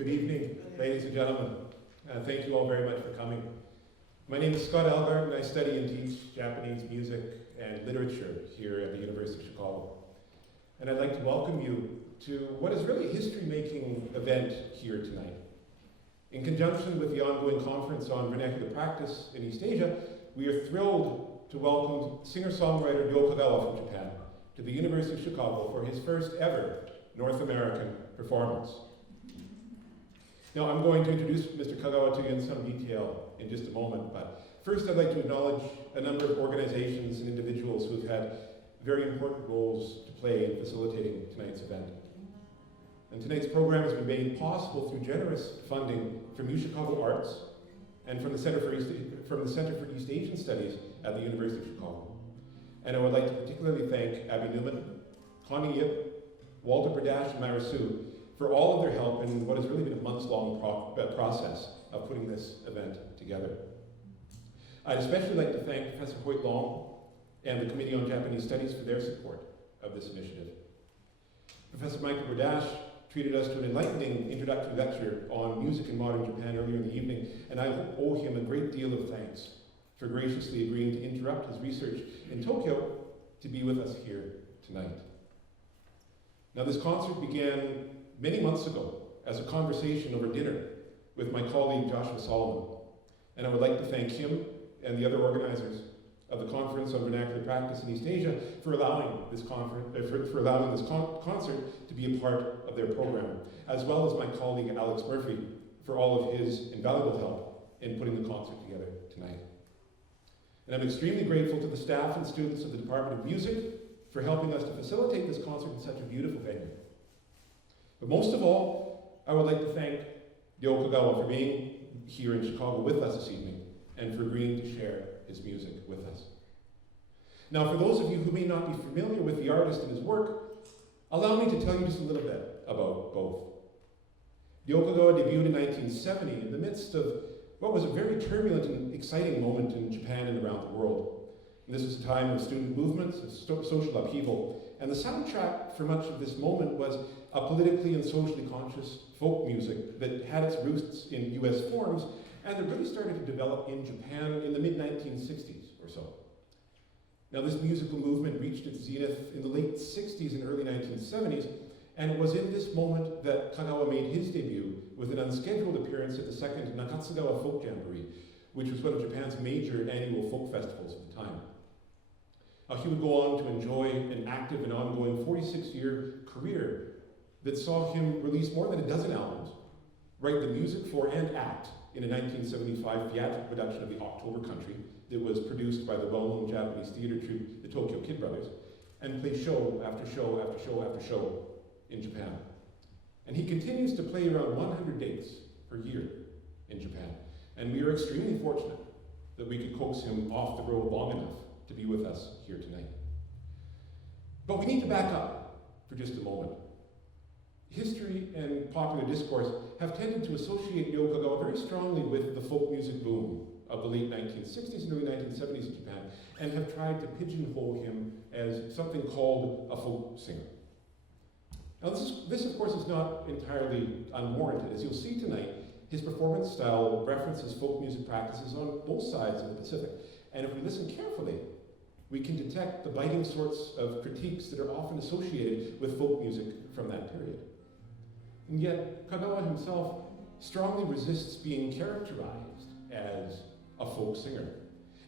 Good evening, ladies and gentlemen. Thank you all very much for coming. My name is Scott Elgart, and I study and teach Japanese music and literature here at the University of Chicago. And I'd like to welcome you to what is really a history-making event here tonight. In conjunction with the ongoing conference on vernacular practice in East Asia, we are thrilled to welcome singer-songwriter Ryo Kagawa from Japan to the University of Chicago for his first ever North American performance. Now, I'm going to introduce Mr. Kagawa to you in some detail in just a moment, but first I'd like to acknowledge a number of organizations and individuals who have had very important roles to play in facilitating tonight's event. And tonight's program has been made possible through generous funding from UChicago Arts and from the Center for East Asian Studies at the University of Chicago. And I would like to particularly thank Abby Newman, Connie Yip, Walter Berdash, and Myra Sue for all of their help in what has really been a months-long process of putting this event together. I'd especially like to thank Professor Hoyt Long and the Committee on Japanese Studies for their support of this initiative. Professor Michael Berdash treated us to an enlightening introductory lecture on music in modern Japan earlier in the evening, and I owe him a great deal of thanks for graciously agreeing to interrupt his research in Tokyo to be with us here tonight. Now, this concert began many months ago as a conversation over dinner with my colleague Joshua Solomon, and I would like to thank him and the other organizers of the Conference on Vernacular Practice in East Asia for allowing this concert to be a part of their program, as well as my colleague Alex Murphy for all of his invaluable help in putting the concert together tonight. And I'm extremely grateful to the staff and students of the Department of Music for helping us to facilitate this concert in such a beautiful venue. But most of all, I would like to thank Ryo Kagawa for being here in Chicago with us this evening and for agreeing to share his music with us. Now, for those of you who may not be familiar with the artist and his work, allow me to tell you just a little bit about both. Ryo Kagawa debuted in 1970 in the midst of what was a very turbulent and exciting moment in Japan and around the world. And this was a time of student movements and social upheaval, and the soundtrack for much of this moment was a politically and socially conscious folk music that had its roots in US forms and that really started to develop in Japan in the mid-1960s or so. Now, this musical movement reached its zenith in the late 60s and early 1970s, and it was in this moment that Kagawa made his debut with an unscheduled appearance at the second Nakatsugawa Folk Jamboree, which was one of Japan's major annual folk festivals of the time. He would go on to enjoy an active and ongoing 46-year career that saw him release more than a dozen albums, write the music for and act in a 1975 theatrical production of The October Country that was produced by the well-known Japanese theater troupe, the Tokyo Kid Brothers, and play show after show after show after show in Japan. And he continues to play around 100 dates per year in Japan. And we are extremely fortunate that we could coax him off the road long enough to be with us here tonight. But we need to back up for just a moment. History and popular discourse have tended to associate Ryo Kagawa very strongly with the folk music boom of the late 1960s and early 1970s in Japan, and have tried to pigeonhole him as something called a folk singer. Now, this of course is not entirely unwarranted. As you'll see tonight, his performance style references folk music practices on both sides of the Pacific. And if we listen carefully, we can detect the biting sorts of critiques that are often associated with folk music from that period. And yet, Kagawa himself strongly resists being characterized as a folk singer.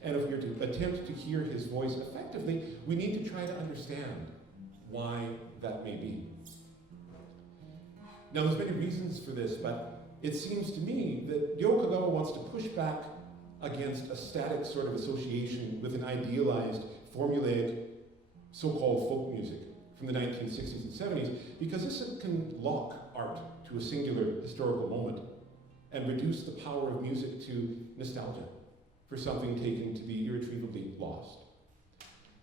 And if we are to attempt to hear his voice effectively, we need to try to understand why that may be. Now, there's many reasons for this, but it seems to me that Ryo Kagawa wants to push back against a static sort of association with an idealized, formulaic, so-called folk music from the 1960s and 70s, because this can lock art to a singular historical moment and reduce the power of music to nostalgia for something taken to be irretrievably lost.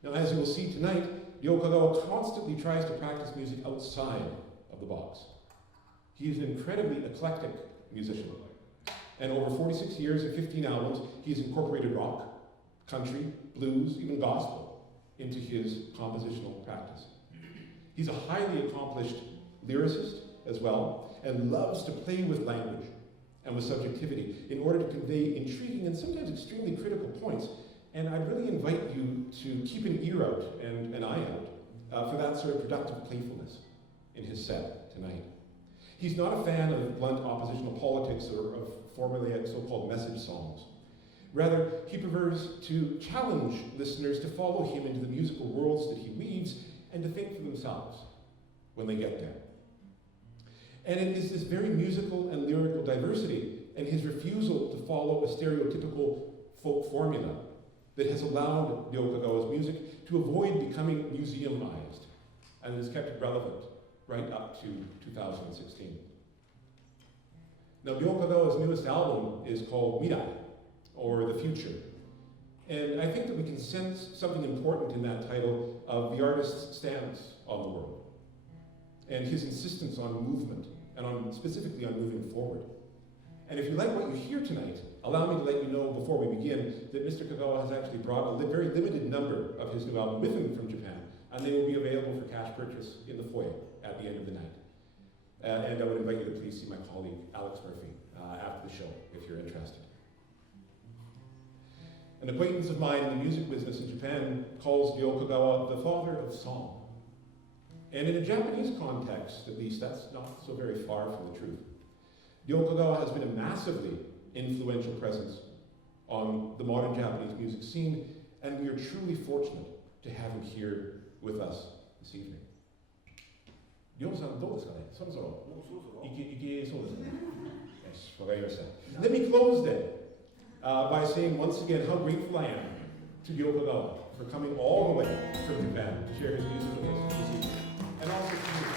Now, as you will see tonight, Ryo Kagawa constantly tries to practice music outside of the box. He is an incredibly eclectic musician. And over 46 years and 15 albums, he has incorporated rock, country, blues, even gospel into his compositional practice. He's a highly accomplished lyricist as well, and loves to play with language and with subjectivity in order to convey intriguing and sometimes extremely critical points. And I'd really invite you to keep an ear out and an eye out for that sort of productive playfulness in his set tonight. He's not a fan of blunt oppositional politics or of formulaic so-called message songs. Rather, he prefers to challenge listeners to follow him into the musical worlds that he weaves and to think for themselves when they get there. And it is this very musical and lyrical diversity and his refusal to follow a stereotypical folk formula that has allowed Ryo Kagawa's music to avoid becoming museumized and has kept it relevant right up to 2016. Now, Ryo Kagawa's newest album is called Mirai, or The Future. And I think that we can sense something important in that title of the artist's stance on the world and his insistence on movement and specifically on moving forward. And if you like what you hear tonight, allow me to let you know before we begin that Mr. Kagawa has actually brought a very limited number of his new album with him from Japan, and they will be available for cash purchase in the foyer at the end of the night. And I would invite you to please see my colleague, Alex Murphy, after the show, if you're interested. An acquaintance of mine in the music business in Japan calls Ryo Kagawa the father of song. And in a Japanese context, at least, that's not so very far from the truth. Ryo Kagawa has been a massively influential presence on the modern Japanese music scene, and we are truly fortunate to have him here with us this evening. Ryo-san, どうですかね? そろそろいけそうですね。よし、わかりました。Let me close then by saying once again how grateful I am to Ryo Kagawa for coming all the way from Japan to share his music with us this evening. And also to you.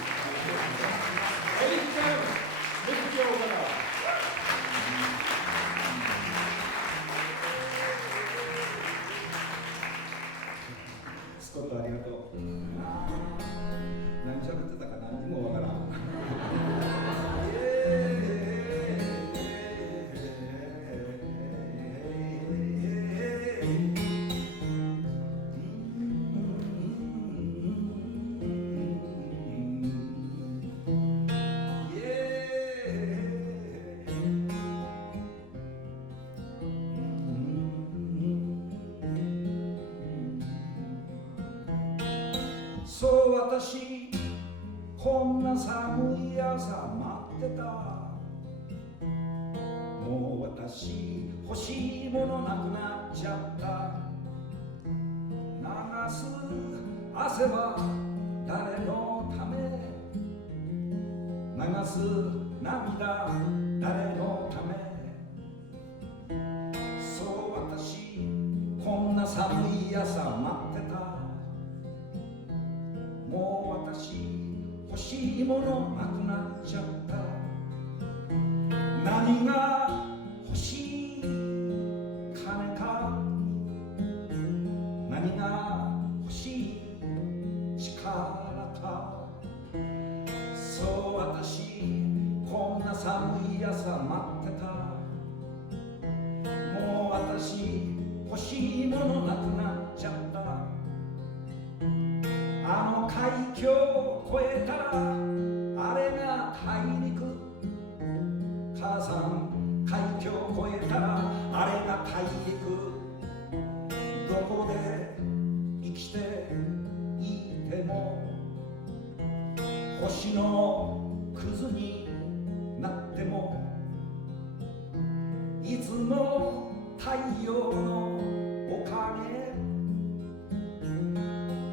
Ladies and gentlemen, Mr. Ryo Kagawa. スコットありがとう。何喋ってたか何にもわからん。そう私こんな寒い朝待ってた。もう私欲しいものなくなっちゃった。流す汗は誰のため、流す涙誰のため。そう私こんな寒い朝待ってた。もう私欲しいものなくなっちゃった。何が欲しい金か、何が欲しい力か。そう私こんな寒い朝待ってた。もう私欲しいものなくなっちゃった。あの海峡を越えたらあれが大陸。母さん海峡を越えたらあれが大陸。どこで生きていても星のクズになってもいつも太陽のおかげ。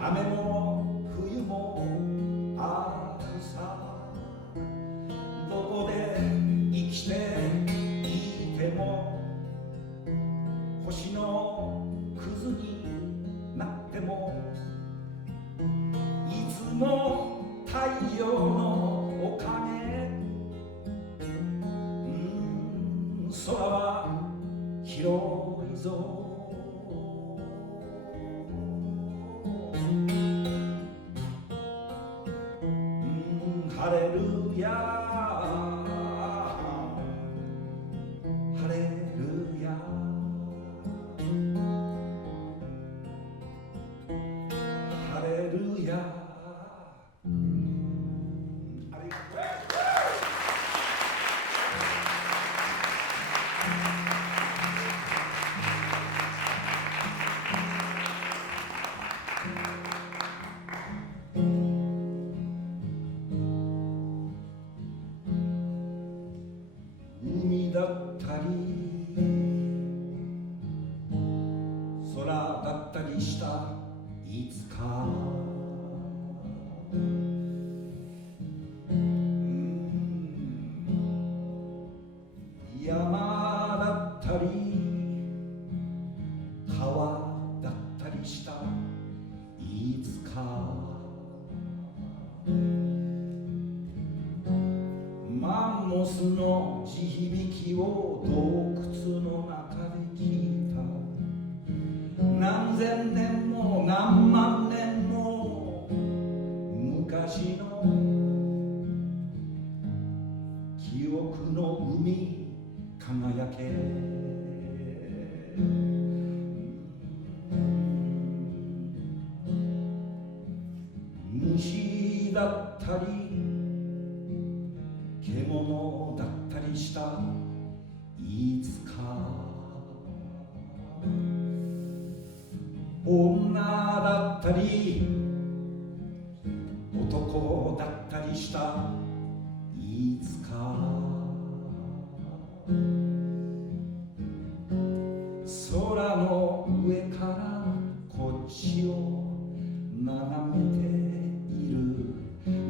雨も冬もあるさ。どこで生きていても星のクズになってもいつも太陽のおかげ。空は広いぞ。ハレルヤハレルヤハレルヤ。ありがとう。だったりしたいつか山だったり川だったりしたいつかマンモスの地響きを洞窟の中で聞いた何千年も何万年も昔の記憶の海輝け虫だったり獣だったりしたいつか女だったり男だったりしたいつか空の上からこっちを眺めている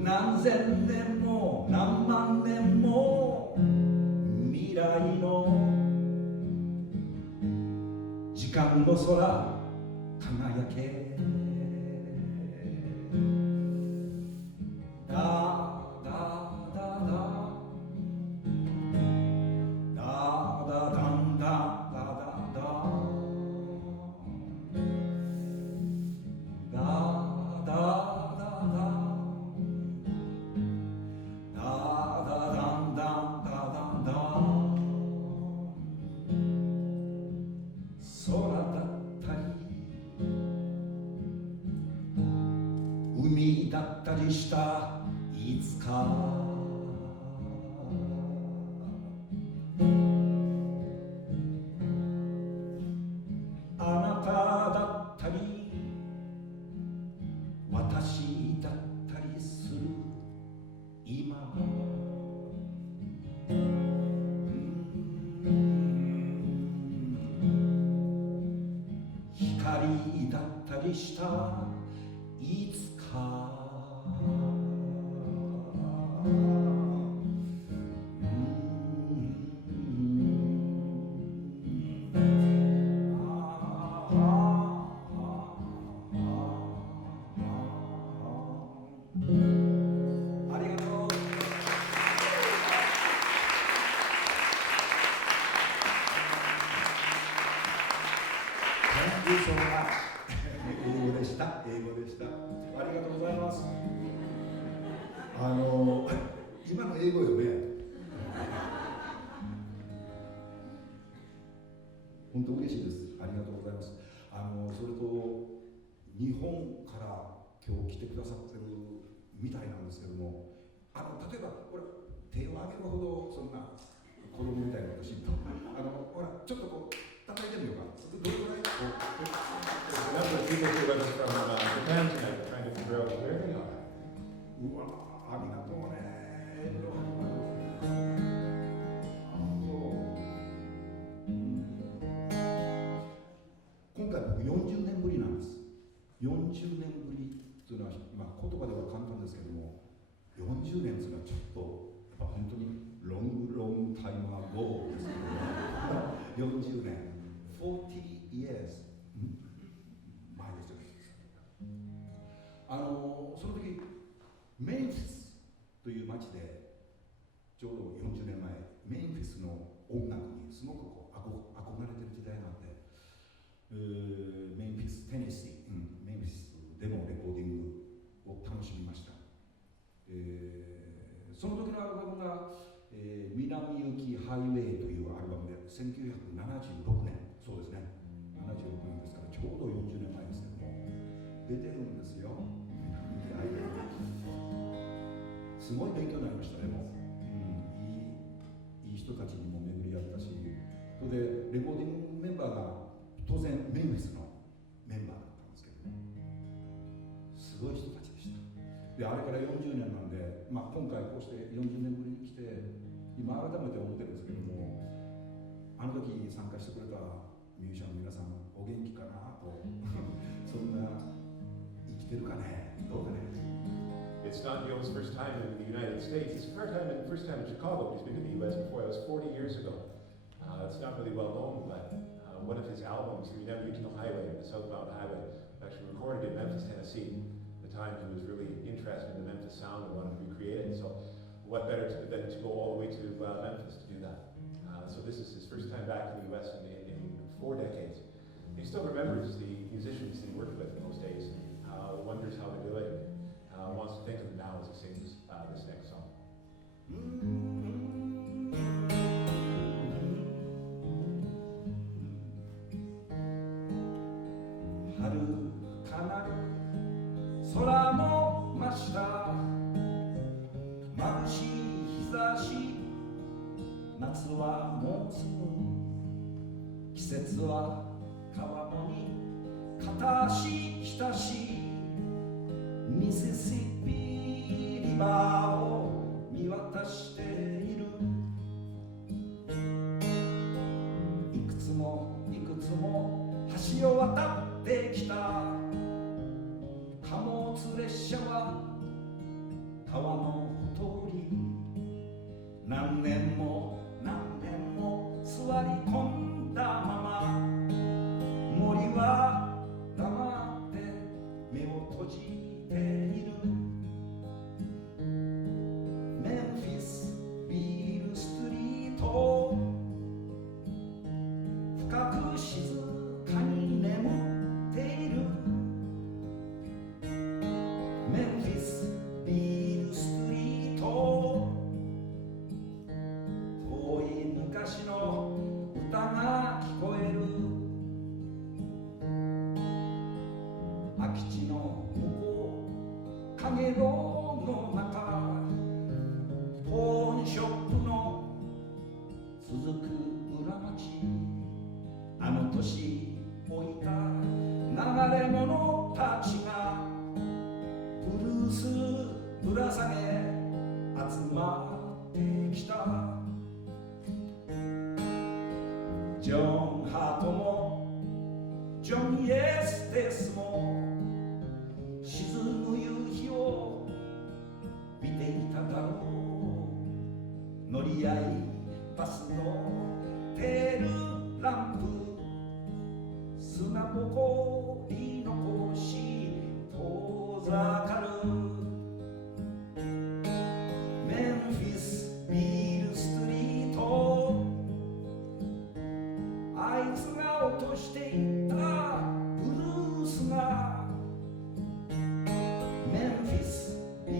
何千年も何万年も未来の時間の空輝け海だったりしたいつかあなただったり私だったりする今光だったりしたいつかありがとう。Thank you so much. 英語でした。英語でした。ありがとうございます。今の英語よね。本当嬉しいです。ありがとうございます。それと日本から今日来てくださってるみたいなんですけども、例えばほら手を挙げるほどそんな子供みたいなことしんと、ほらちょっとこう叩いてみようか。どれぐらいこう。A number of people who went from Japan tonight trying to figure out where they are. うわありがとうね。今回僕40年ぶりなんです。40年ぶりというのは、言葉では簡単ですけども、40年というのはちょっとやっぱ本当にロングタイムアゴーですけども40年40 years 前ですよ。その時メンフィスという町でちょうど40年前メンフィスの音楽にすごくこう憧れてる時代があって、メンフィステネシー、メンフィスでのレコーディングを楽しみました。その時のアルバムが、南行きハイウェイというアルバムで1976年、そうですね、76年ですからちょうど40年前ですけども出てるんですよ。すごい勉強になりましたね。もう、いい人たちにも巡り合ったし、それでレコーディングメンバーが当然メンフィスのメンバーだったんですけど、すごい人たちでした。であれから40年なんで、今回こうして40年ぶりに来て今改めて思ってるんですけども、あの時参加してくれたミュージシャンの皆さんお元気かなとってるかね、どうかね。 It's not Neil's first time in the United States. It's first time in Chicago. He's been to the U.S. before. That was 40 years ago. It's not really well known, but one of his albums, the Never Regional Highway, the Southbound Highway, actually recorded in Memphis, Tennessee. At the time, he was really interested in the Memphis sound and wanted to recreate it. So, what better than to go all the way to Memphis to do that? So this is his first time back in the U.S. in 4 decades. He still remembers the musicians that he worked with in those days. Wonders how to do it. Wants to think of them now as he sings this next song. 春かなる空の真下、眩しい日差し、夏はもうすぐ、季節は川面に片足浸し、ミシシッピリバーを見渡している。いくつもいくつも橋を渡ってきた貨物列車は川のほとり、何年も何年も座り込んだまま、森は黙って目を閉じている。メンフィスビールストリート、深く静かに眠っている。メンフィスビールストリート、遠い昔の歌が聞こえる。空き地の向こう、かげろうの中、ポーンショップの続く裏町、あの年置いた流れ者たちがブルースぶら下げ集まってきた。ジョン・ハートもジョン・イエステスも沈む夕日を見ていただろう。乗り合いバスのテールランプ、砂ぼこり残し遠ざかる。メンフィスビールストリート、あいつが落としていったブルースが。メンフィスビ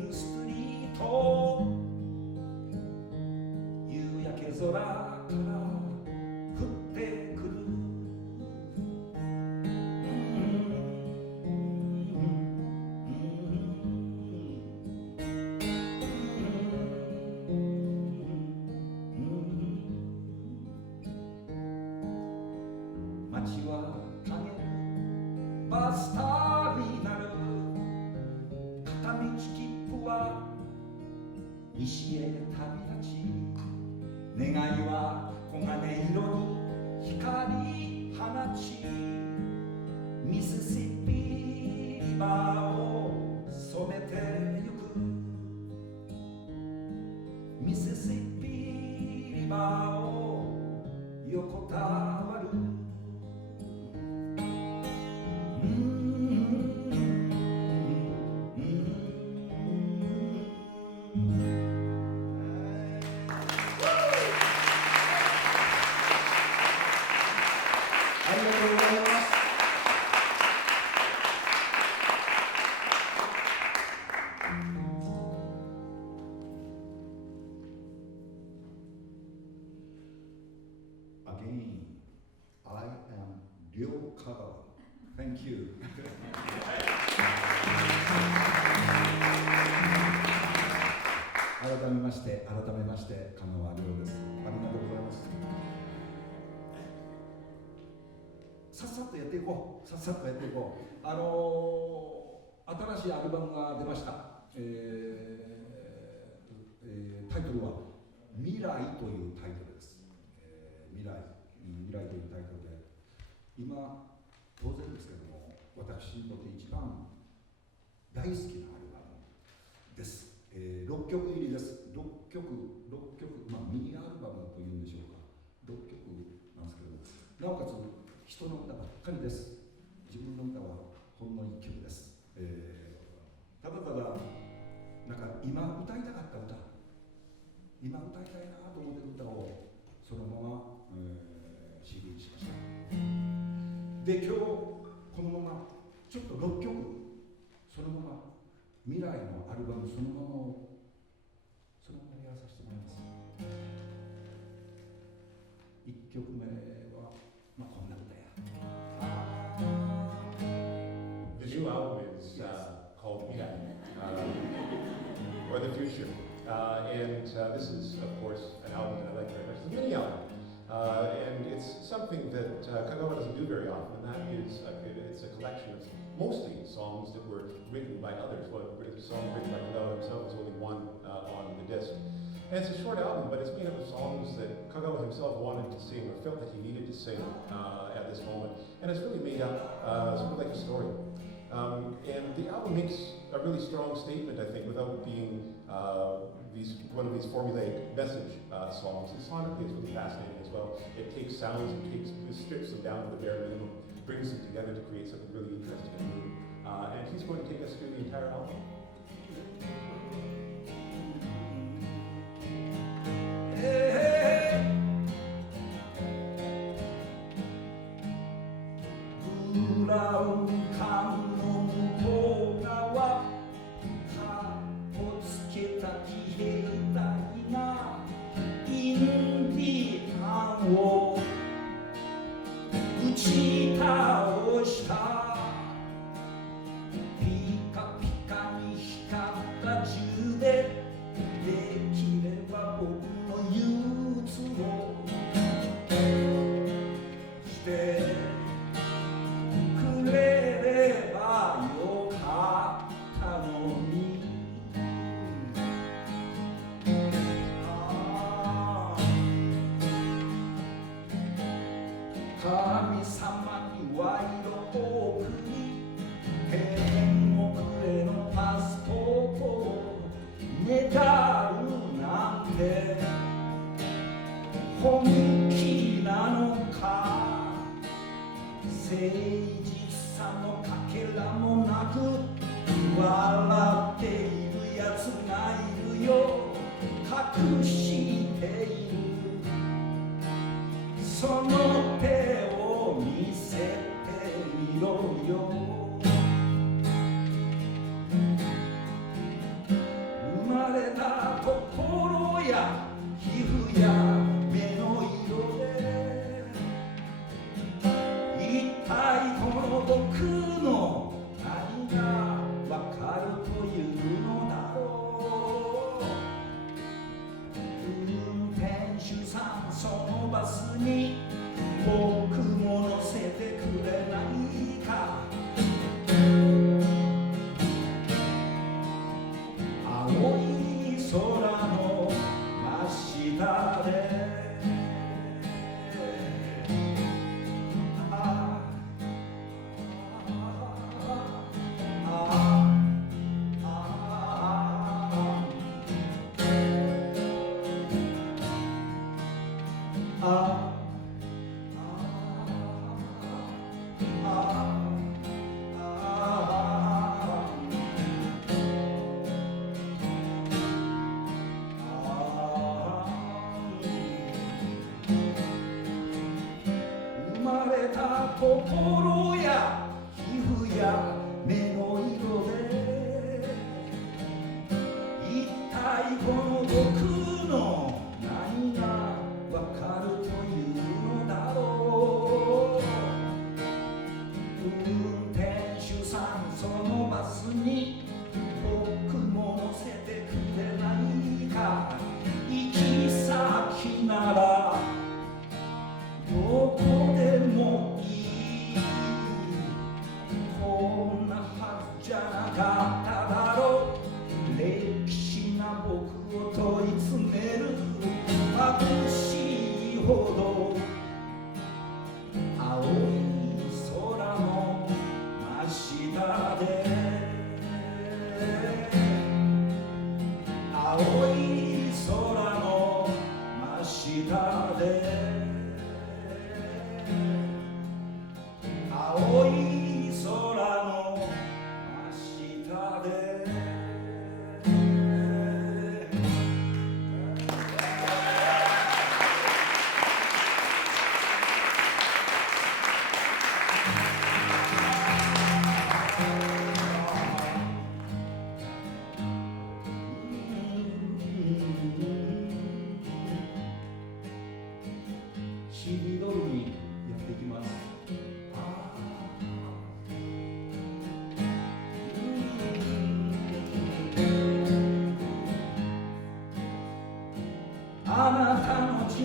ールストリート、夕焼け空から降ってくる。街は陰るバスターミナル、片道切符は西へ旅立ち、願いは黄金色に光放ち、ミシシッピリバーを染めてゆく。ミシシッピリバーを横たわる。ありがとうございます。Again, I am Ryo Kagawa. Thank you. 改めまして、香川亮です。ありがとうございます。さっさとやっていこう。新しいアルバムが出ました。タイトルは未来というタイトルです。未来というタイトルで、今当然ですけども、私にとって一番大好きなアルバムです。6曲入りです。6曲、まあ、ミニアルバムというんでしょうか。6曲なんですけど、なおかつ人の歌ばっかりです。自分の歌はほんの1曲です。ただただなんか今歌いたかった歌、今歌いたいなと思ってる歌をそのまま、CD にしました。で、今日このままちょっと6曲そのまま未来のアルバムそのままやらさせてもらいます。1曲目は、まあ、こんな歌や。The new album is called Mirai, or the future. This is, of course, an album that I like very much. It's a mini album. And it's something that Kagawa doesn't do very often, and that is it's a collection of mostly songs that were written by others. Well, a song written by Kagawa himself is only one on the disc. And it's a short album, but it's made up of songs that Kagawa himself wanted to sing or felt that he needed to sing at this moment. And it's really made up sort of like a story. And the album makes a really strong statement, I think, without being one of these formulaic message songs. And sonically, it's really fascinating as well. It takes sounds and strips them down to the bare minimum, brings them together to create something really interesting and new. And he's going to take us through the entire album.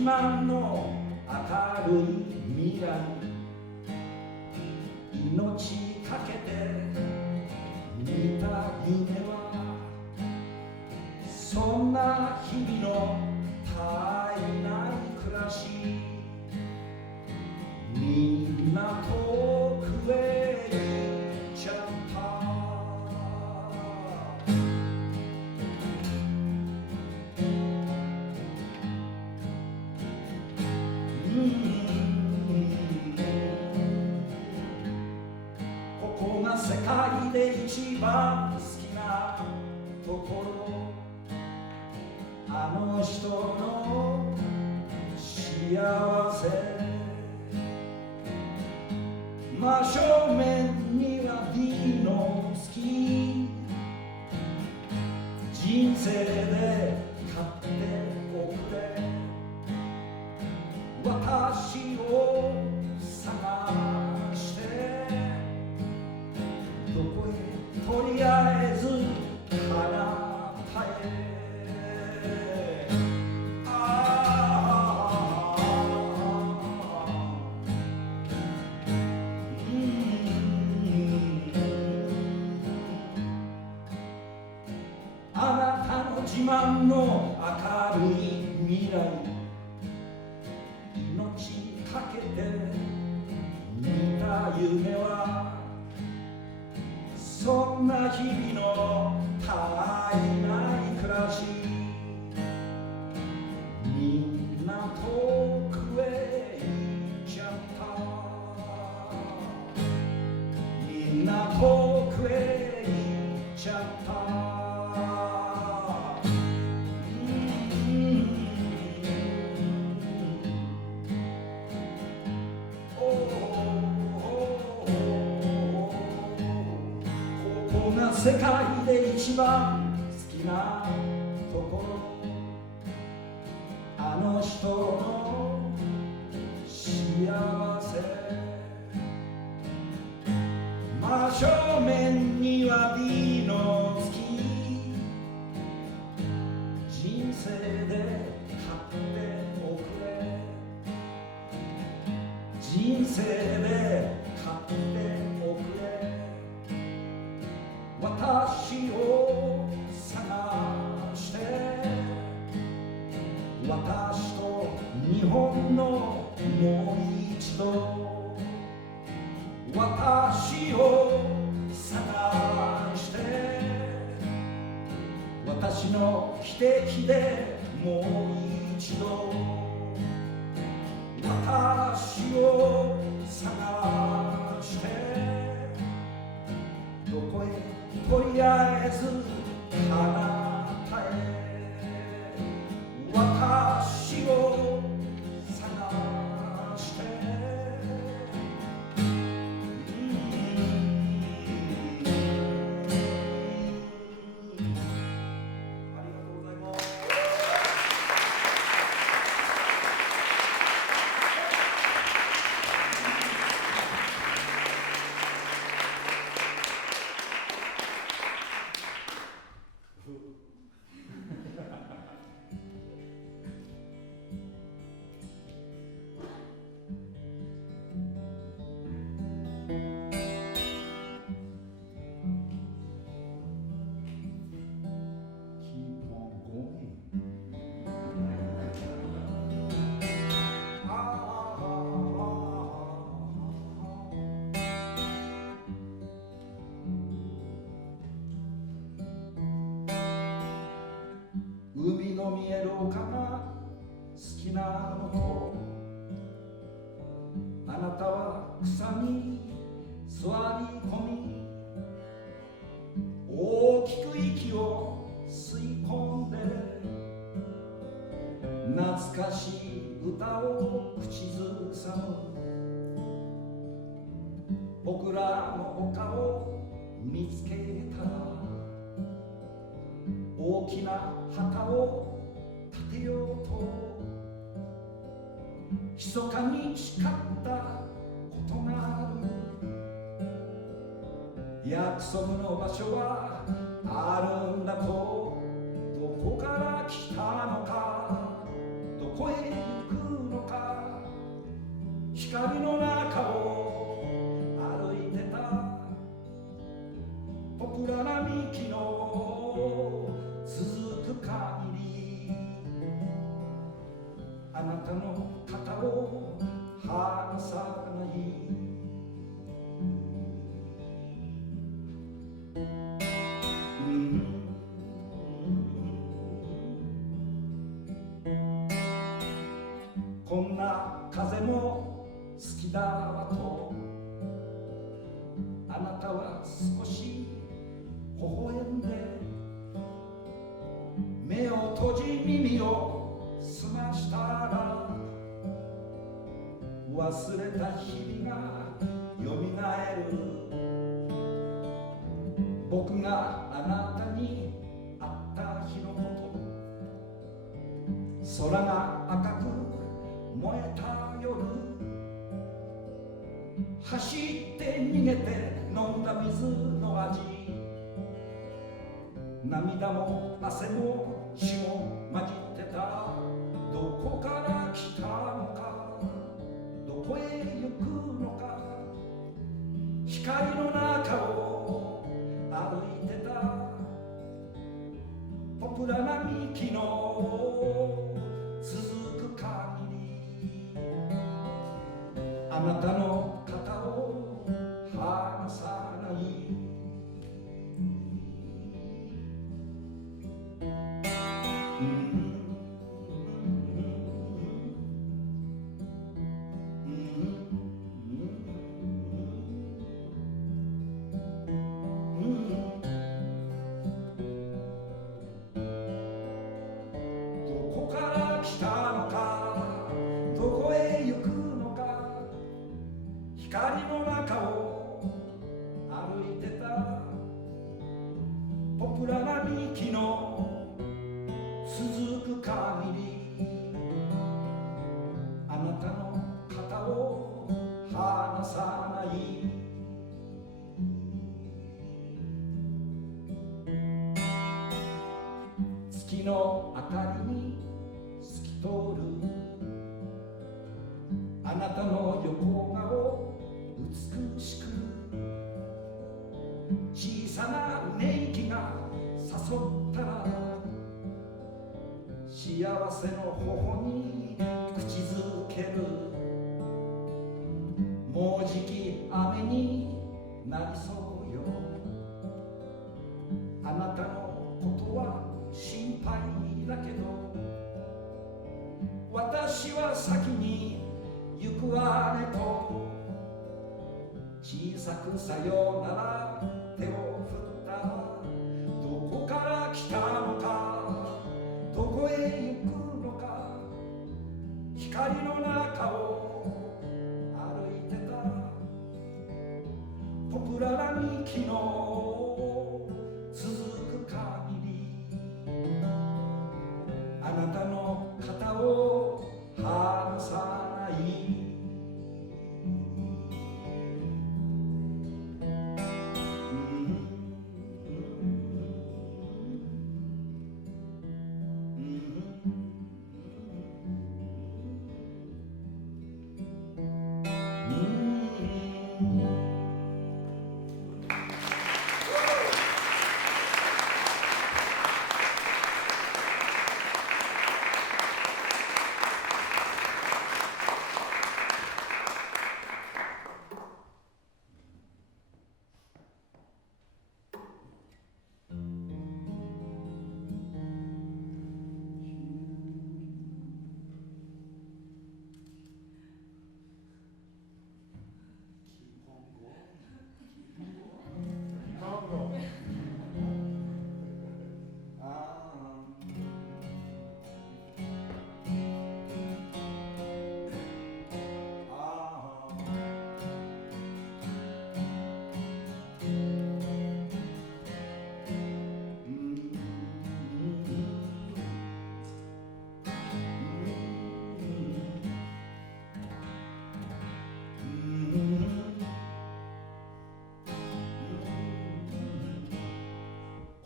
慢の明るい未来、命かけて見た夢はそんな日々の絶えない暮らし、みんな遠くへ行っちゃった。ここが世界で一番好きなところ、あの人の幸せ。真正面には美の好き、人生で買っておくれ、私を探してどこへとりあえず花たえ。あなたの自慢の明るい未来、命かけて見た夢はそんな日々の絶えない暮らし、みんな遠くへ行っちゃった。みんな遠くへ行っちゃった。世界で一番好きなところ、あの人の幸せ。真正面には美の好き、人生で買っておくれ、人生で買っておくれ、私を探して、私と日本のもう一度、私を探して、私の汽笛でもう一度、私を探して、どこへとりあえず花たえ。私を探して、ありがとうございます。海の見える丘が好きなのと、あなたは草に座り込み、大きく息を吸い込んで、懐かしい歌を口ずさむ。僕らの丘を見つけたら、大きな旗を立てようと、密かに誓ったことがある。約束の場所はあるんだと、どこから来たのか、どこへ行く光の中を歩いてたポプラな幹の続く限りあなたの肩を離さないこんな風も好きだわとあなたは少し微笑んで目を閉じ耳を澄ましたら忘れた日々がよみがえる僕があなたに会った日のこと空が赤く燃えた夜走って逃げて飲んだ水の味涙も汗も血も混じってたどこから来たのかどこへ行くのか光の中を歩いてたポプラな幹の続く限りあなたの肩を離さないどこから来たのかどこへ行くのか光の中を歩いてたポプラな幹の続く限りあなたの肩を離さない月の明かりに透き通るあなたの横顔美しく小さなうね息が誘ったら幸せの頬に口づけるもうじき雨になりそうよあなたのことは心配だけど私は先に行くわねと小さくさよなら手を振ったどこから来たのかどこへ行くのか光の中を歩いてたポプラな幹の続く限りあなたの肩を離さない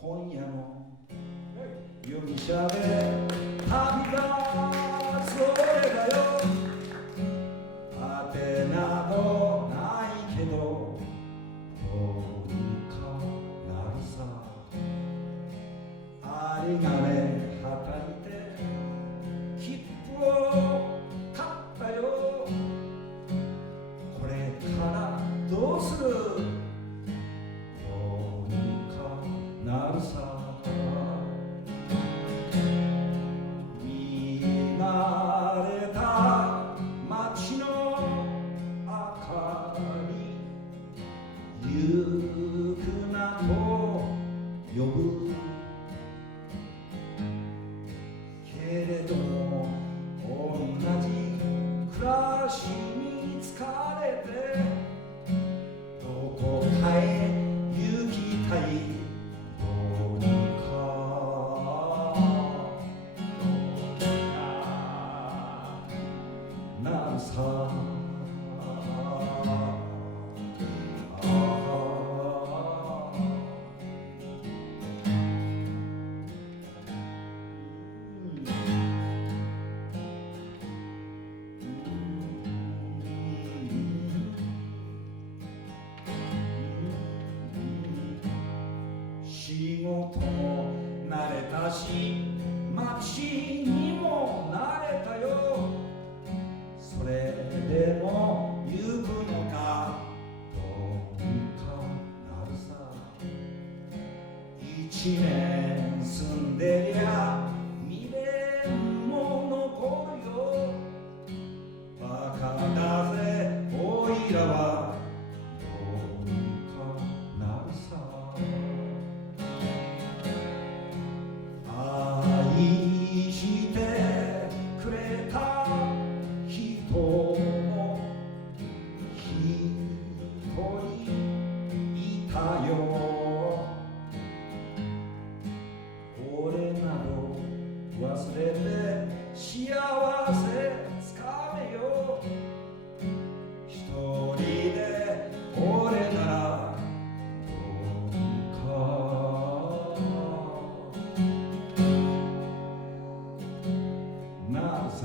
今夜の夜汽車で旅立つ俺だよ果てり金はたいて切符を買ったよ。これからどうする？どうにかなるさ。見慣れた街の明かり、行くなと呼ぶけれども、同じ暮らしに疲れてどこかへ行きたい。どうにかなるさ。仕事も慣れたし、街にも慣れたよ。それでも行くのか。どうにかなるさ。一年住んでりゃ未練も残るよ。バカだぜおいらは。どうにかなるさ。愛してくれた人も一人いたよ。俺など忘れて幸せつかめよ。一人で俺ならどうにかなるさ。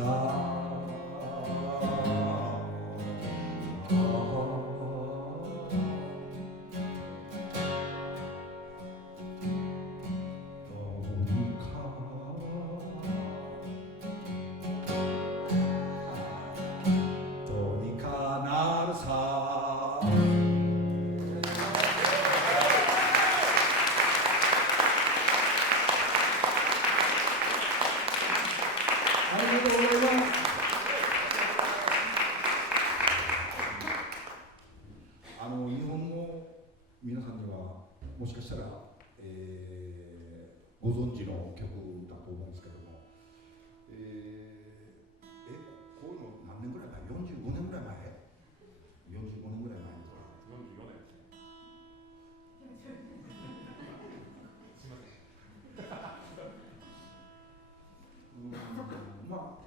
どうにかなるさ。ありがとうございます。日本の皆さんにはもしかしたら、ご存知の曲だと思うんですけども、こういうの何年ぐらい前？45年ぐらい前？45年ぐらい前ですか44年ですね。すいません。まあ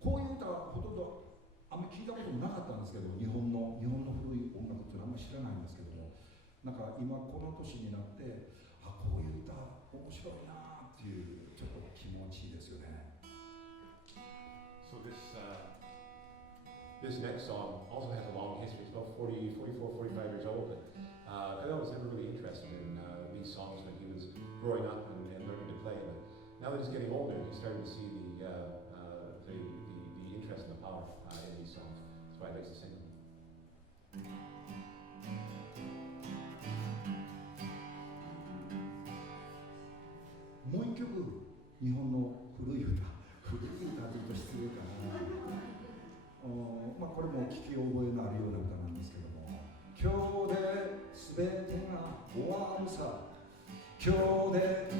こういう歌はほとんどあんまり聞いたこともなかったんですけど、日本の古い音楽っていうのはあんまり知らないんですけども、なんか今この年になってこういう歌面白いなっていうちょっと気持ちいいですよね。So this next song also has a long history. It's about 40, 44, 45 years old. Phil was never really interested in these songs when he was growing up and learning to play. But now that he's getting older, he's starting to see the interest and the power in these songs. That's why he likes to sing them. もう一曲、日本の古い歌というと失礼かな。これも聞き覚えのあるような歌なんですけども、今日で全てが終わるさ。今日で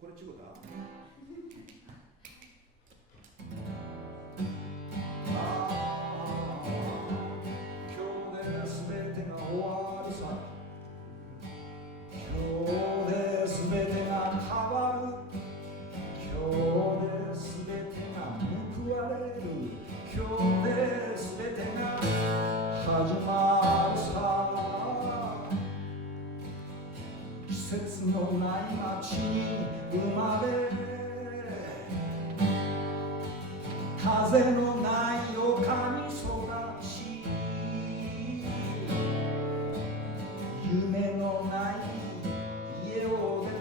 これ違うだ。今日で全てが終わるさ。今日で全てが変わる。今日で全てが報われる。今日で全てが始まるさ。季節のない街に生まれ、風のない丘に育ち、夢のない家を出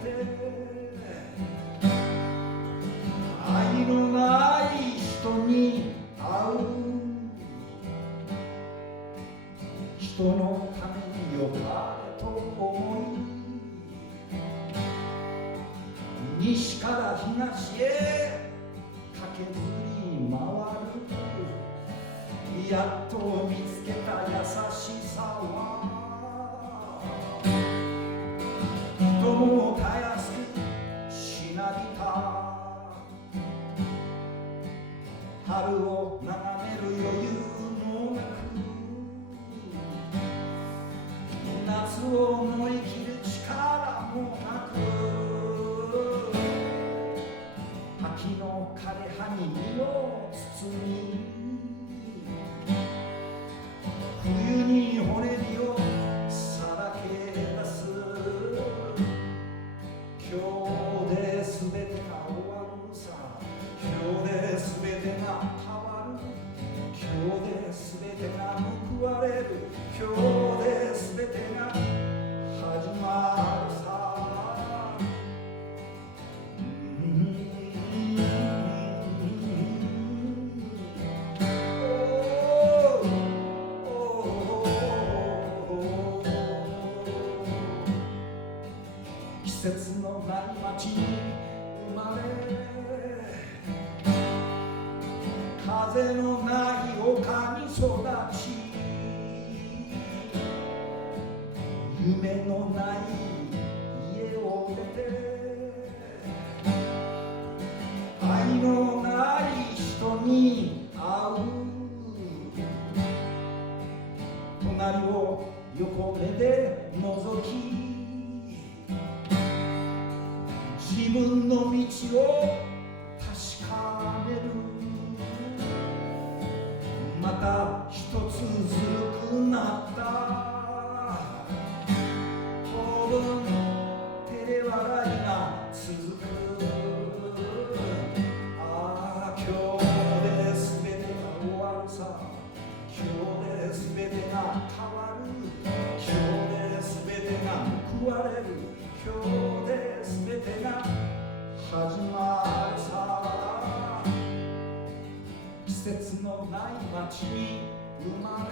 人のためによかれと思い西から東へ駆けずり回るやっと見つけた優しさは人もたやすくしなびた春を眺める余裕もなく夏を乗り切る力もなく秋の枯れ葉に身を包み冬に骨身をさらけ出す今日で全てが終わるさ今日で全てが変わる今日で全てが報われる今日で全てが始まるさ季節のない街に生まれ風のない丘に育ち夢のない家を出て愛のない人に会う隣を横目で覗き自分の道を確かめるまた一つずるくなった当分照れ笑いが続くああ今日で全てが終わるさ今日で全てが変わる今日で全てが報われる今日で全てが始まるさ季節のない街に生まれ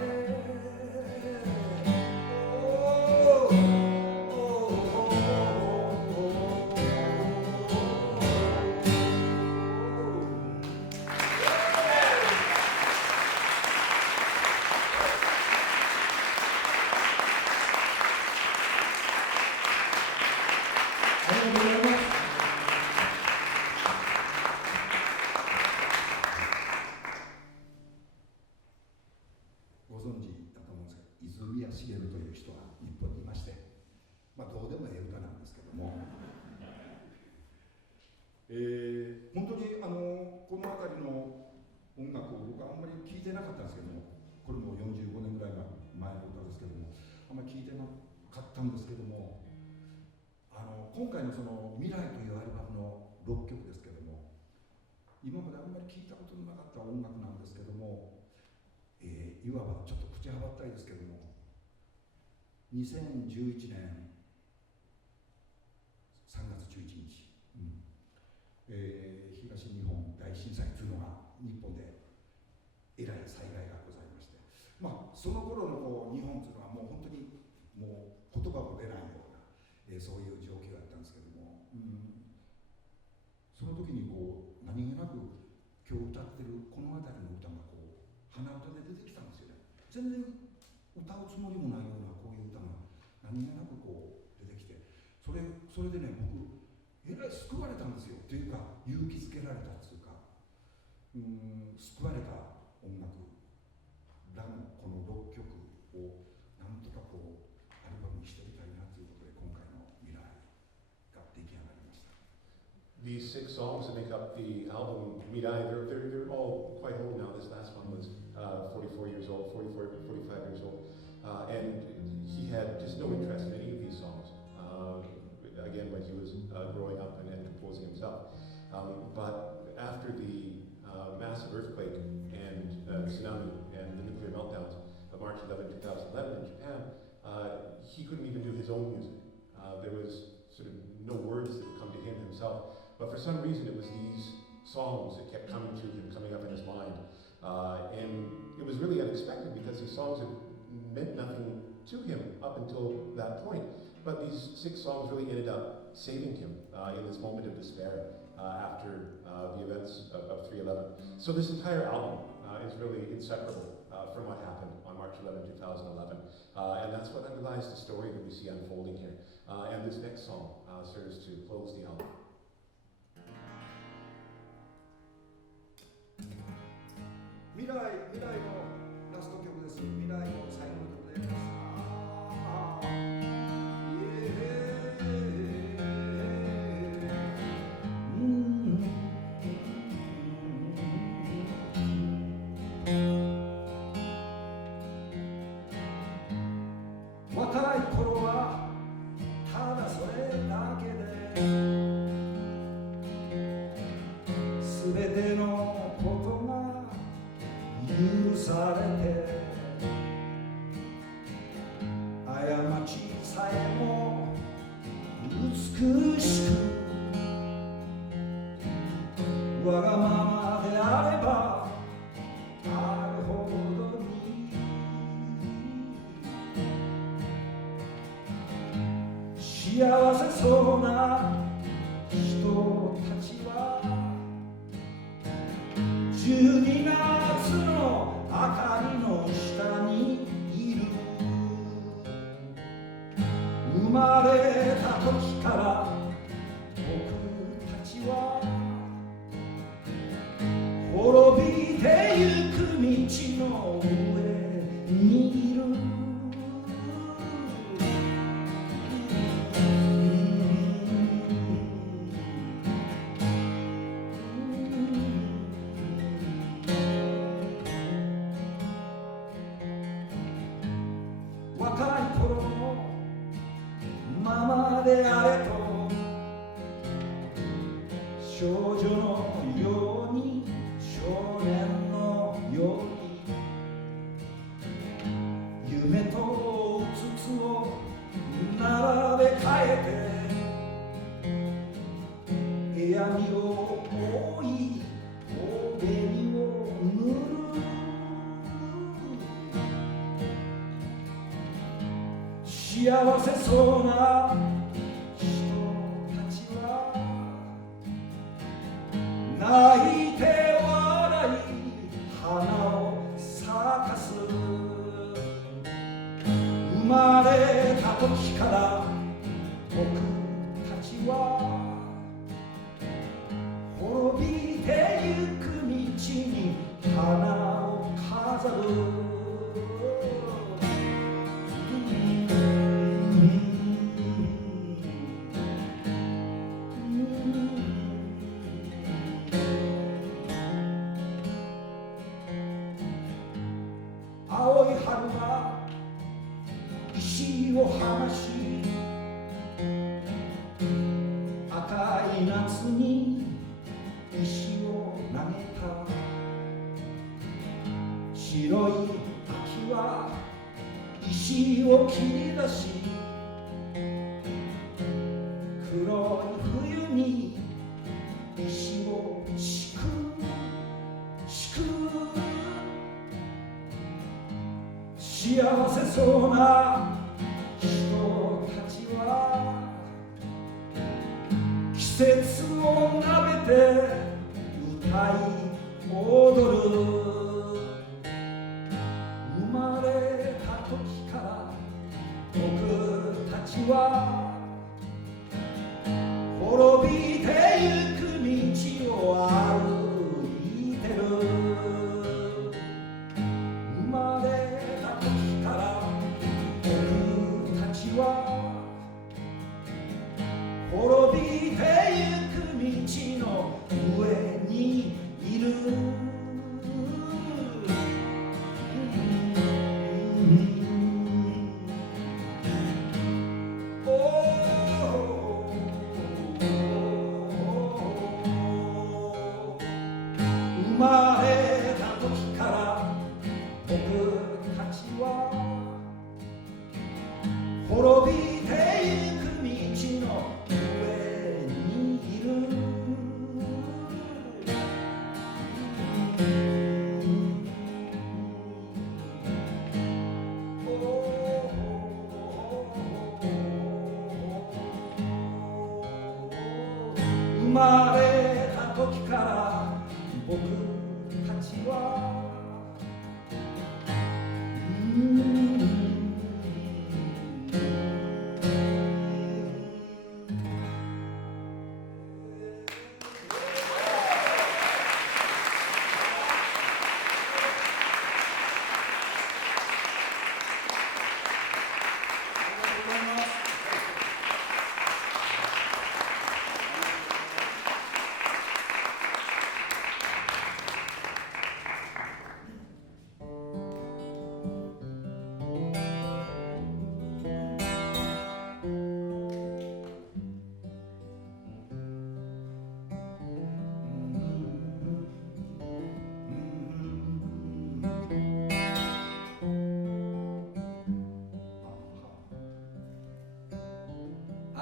ご存知だと思うんですけど泉谷しげるという人が日本にいまして、どうでもええ歌なんですけども本当にこの辺りの音楽を僕はあんまり聴いてなかったんですけどもこれも45年ぐらい前の歌ですけどもあんまり聴いてなかったんですけども今回のその「未来」というアルバムの6曲ですけども今まであんまり聴いたことのなかった音楽なんですけどもいわばちょっと口はばったいですけども2011年3月11日、東日本大震災というのが日本でえらい災害がございましてその頃の日本というのはもう本当にもう言葉も出ないような、そういう状況だったんですけども、その時に何気なく今日歌ってるこの辺りの歌が鼻歌で出てきたんですよね。全然歌うつもりもないようなこういう歌が何気なく出てきてそれでね僕えらい救われたんですよというか勇気づけられたというか救われた音楽らのこの6曲をなんとかアルバムにしてみたいなということで今回の未来が出来上がりました。 These 6 songs that make up the album Mirai, they're all quite old now. This last one was 45 years old, and he had just no interest in any of these songs. Again, when he was growing up and composing himself. But after the massive earthquake and tsunami and the nuclear meltdowns of March 11, 2011 in Japan, he couldn't even do his own music. There was sort of no words that would come to him himself. But for some reason, it was these songs that kept coming up in his mind. And it was really unexpected because these songs had meant nothing to him up until that point. But these 6 songs really ended up saving him in this moment of despair after the events of 3/11. So this entire album is really inseparable from what happened on March 11, 2011. And that's what underlies the story that we see unfolding here. And this next song serves to close the album. 未来のラスト曲です。未来の最後の曲です。若い頃はただそれだけで全てのことが許されて過ちさえも美しくわがままであればあるほどに幸せそうな人たちは12月の明かりの下にいる生まれた時から僕たちは滅びてゆく道の上にいる若い頃のままであれと少女のように少年のように夢とうつつを並べ替えて嫌味を多い大紅を塗る幸せそうな人たちは泣いて笑い花を咲かす生まれた時から僕たちは滅びてゆく道に花を飾る青い春が石を剥がし赤い夏に石を投げた白い秋は石を切り出し黒い冬に石を敷く幸せそうな人たちは季節をなべて歌い踊る生まれた時から僕たちは滅びてゆく道を歩いてる生まれ滅びてゆく道の上にいるおまれた時から僕たちは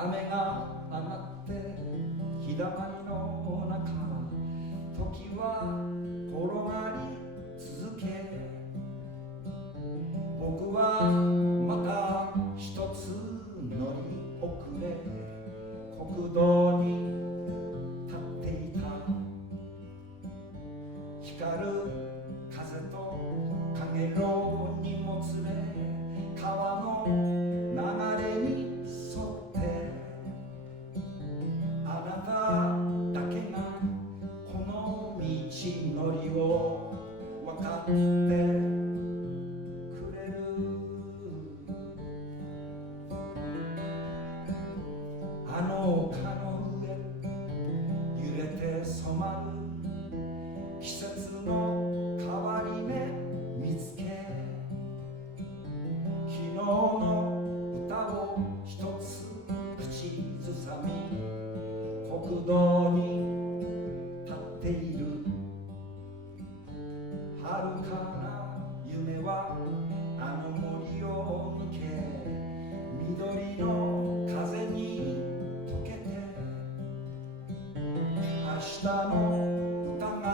雨が上がって日だまりの中時は転がり続け僕はまた一つ乗り遅れ国道に立っていた光る風と影の荷物で川の流れに沿ってあなただけがこの道のりを分かってくれるあの丘の上揺れて染まる季節の変わり目見つけ昨日の歌を一つ口ずさみ国道に立っている遥かな夢はあの森を抜け緑の風に溶けて明日の歌が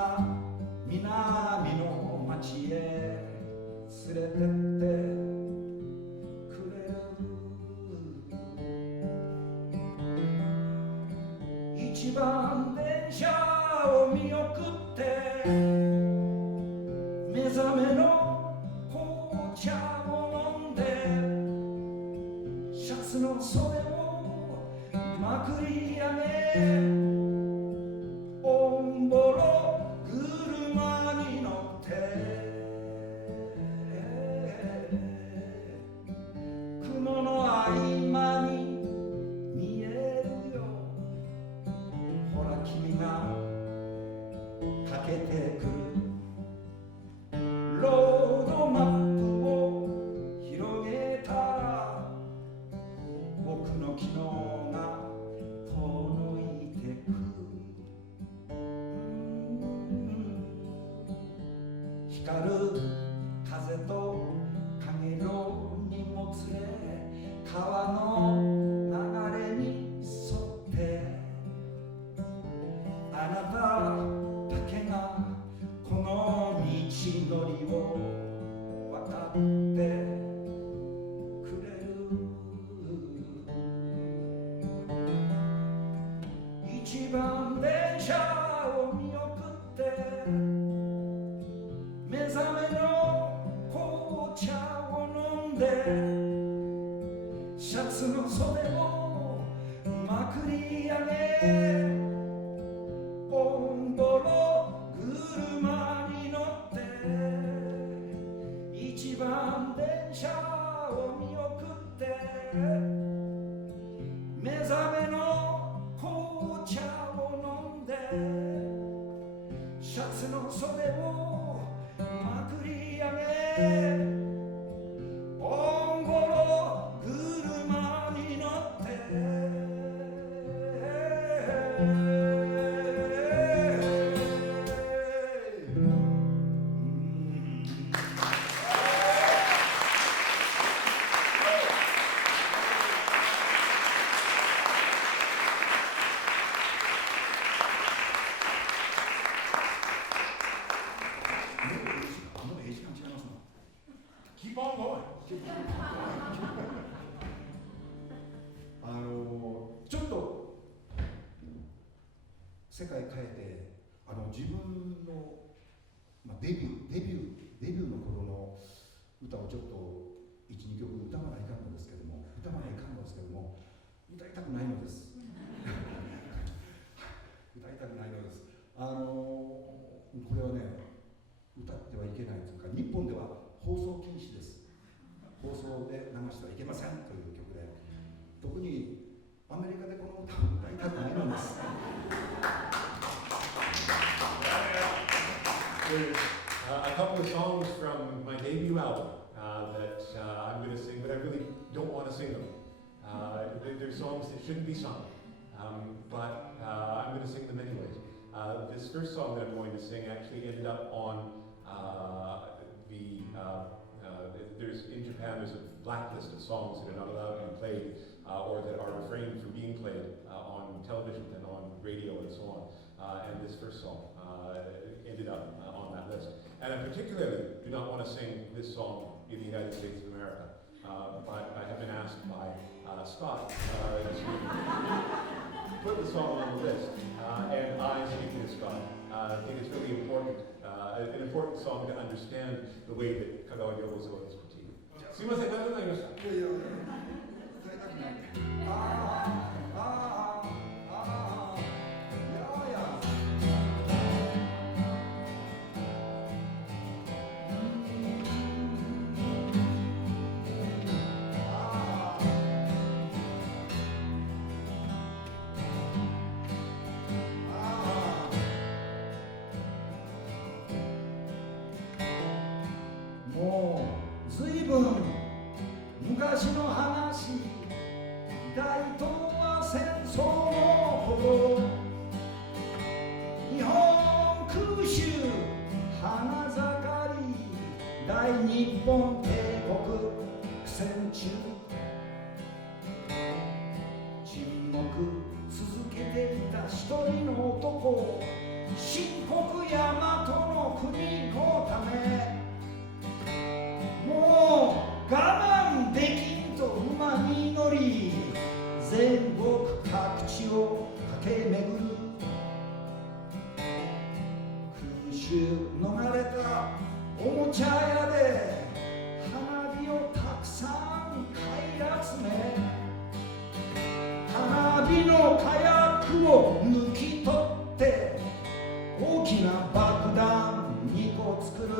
南の街へ連れてってくれる一番電車を見送って目覚めの紅茶を飲んでシャツの袖をまくり上げおんぼろ車に乗って雲の合間に見えるよほら君がかけてくるロードマップを広げたら僕の昨日が遠のいてく光る風と影の荷物で川の流れに沿ってあなただけがこの道のりを分かってくれる一番電車を見送って目覚めの紅茶を飲んでシャツの袖をまくり上げおんぼろ車に乗って一番電車を見送って目覚めの紅茶を飲んでシャツの袖をまくり上げおんぼろ車に乗ってKeep on going. ちょっと歌をちょっと1、2曲歌わないかんのですけども、歌いたくないのです。歌いたくないのです。これはね、歌ってはいけないというか、日本では放送禁止です。放送で流してはいけませんという曲で、特にアメリカでこの歌を歌いたくないのです。A couple of songs from my debut album that I'm going to sing, but I really don't want to sing them. They're songs that shouldn't be sung, but I'm going to sing them anyways. This first song that I'm going to sing actually ended up on in Japan there's a blacklist of songs that are not allowed to be played or that are refrained from being played on television and on radio and so on. And this first song ended up on that list. And I particularly do not want to sing this song in the United States of America, but I have been asked by Scott to put the song on the list. And I, speaking to Scott, think it's really important, an important song to understand the way that Kagawa Yokozo is critiqued. すいません、長くなりました。いやいや、歌いたくない。もうずいぶん昔の話、大東亜戦争の頃、日本空襲花盛り、大日本帝国苦戦中、沈黙続けていた一人の男、新国大和の国のため、もう我慢できんと馬に乗り、全国各地を駆け巡る。空襲逃れたおもちゃ屋で花火をたくさん買い集め、花火の火薬を抜き取って大きな爆弾2個作る。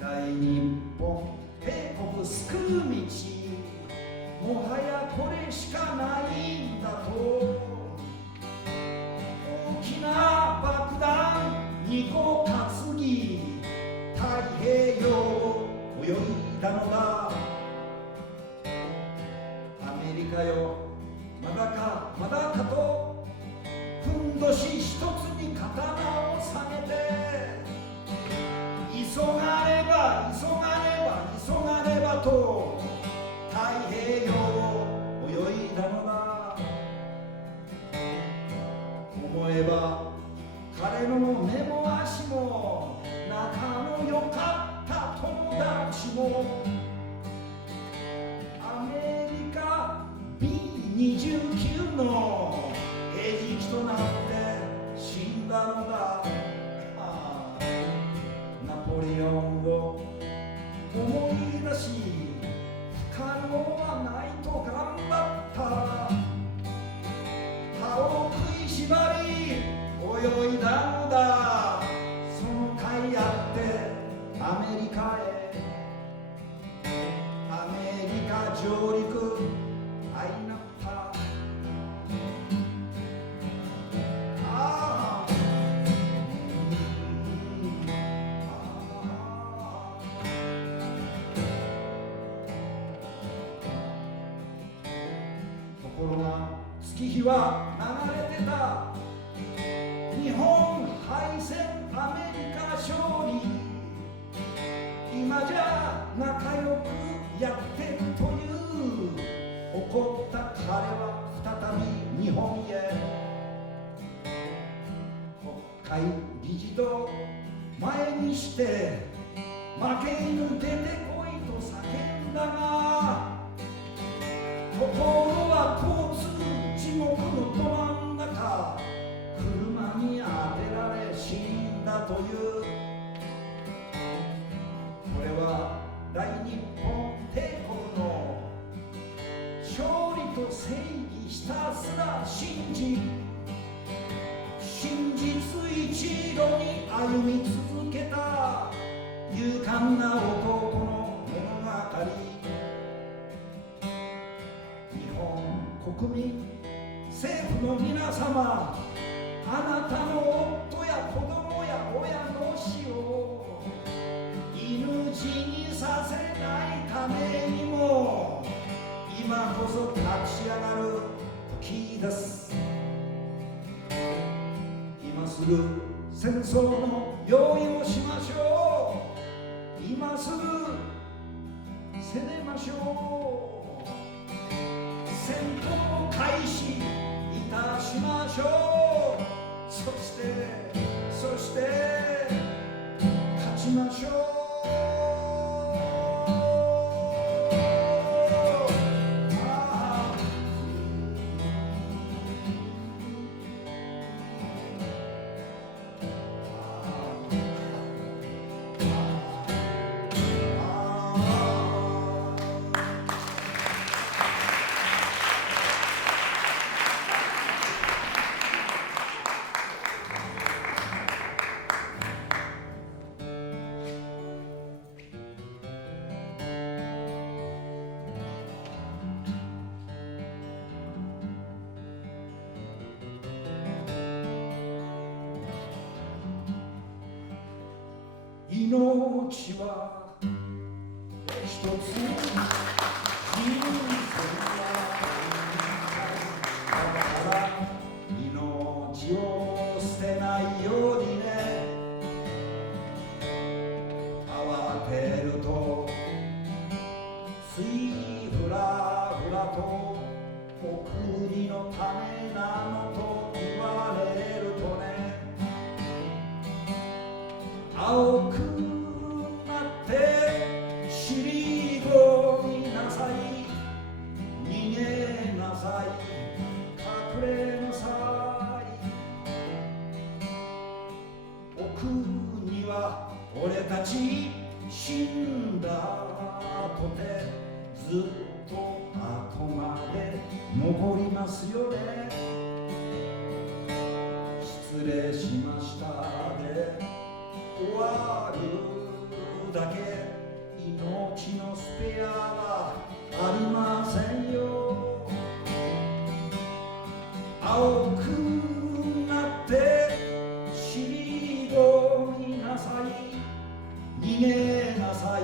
大日本帝国救う道、もはやこれしかないんだと。大きな爆弾2個担ぎ、太平洋を泳いだのだ。アメリカよ、まだかまだかと、ふんどし一つに刀を下げて、急がねば急がねば急がねばと太平洋を泳いだのだ。思えば彼の目も足も仲の良かった友達も、アメリカ B29 の餌食となって死んだのだ。ナポレオンを思い出し、不可能はないと頑張った。歯を食いしばり泳いだのだ。その甲斐あってアメリカへ、アメリカ上陸愛なった。ところが月日は流れてた。日本敗戦、アメリカ勝利、今じゃ仲良くやってるという。怒った彼は再び日本へ。国会議事堂前にして負け犬出てこいと叫んだが、心は交通地獄のど真ん中、車に当てられ死んだという。路に歩み続けた勇敢な男の物語。日本国民、政府の皆様、あなたの夫や子供や親の死を命にさせないためにも今こそ立ち上がる時です。今すぐ戦争の用意をしましょう。今すぐ攻めましょう。戦闘開始いたしましょう。そして勝ちましょう。命は一つ、人生はだから命を捨てないようにね。慌てるとついふらふらとお国のためなのと言われるとね、青くなって尻込みなさい、逃げなさい、隠れなさい。お国は俺たち死んだとてずっと後まで残りますよね。失礼しましたで終わるだけ、命のスペアはありませんよ。青くなって尻込みなさい、逃げなさい、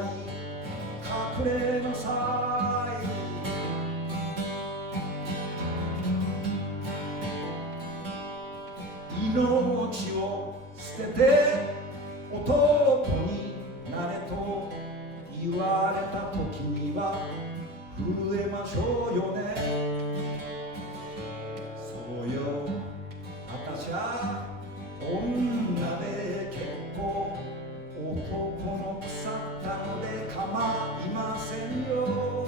隠れなさい。命を捨てて男になれと言われた時には震えましょうよね。そうよ、私は女で結構、男の腐ったので構いませんよ。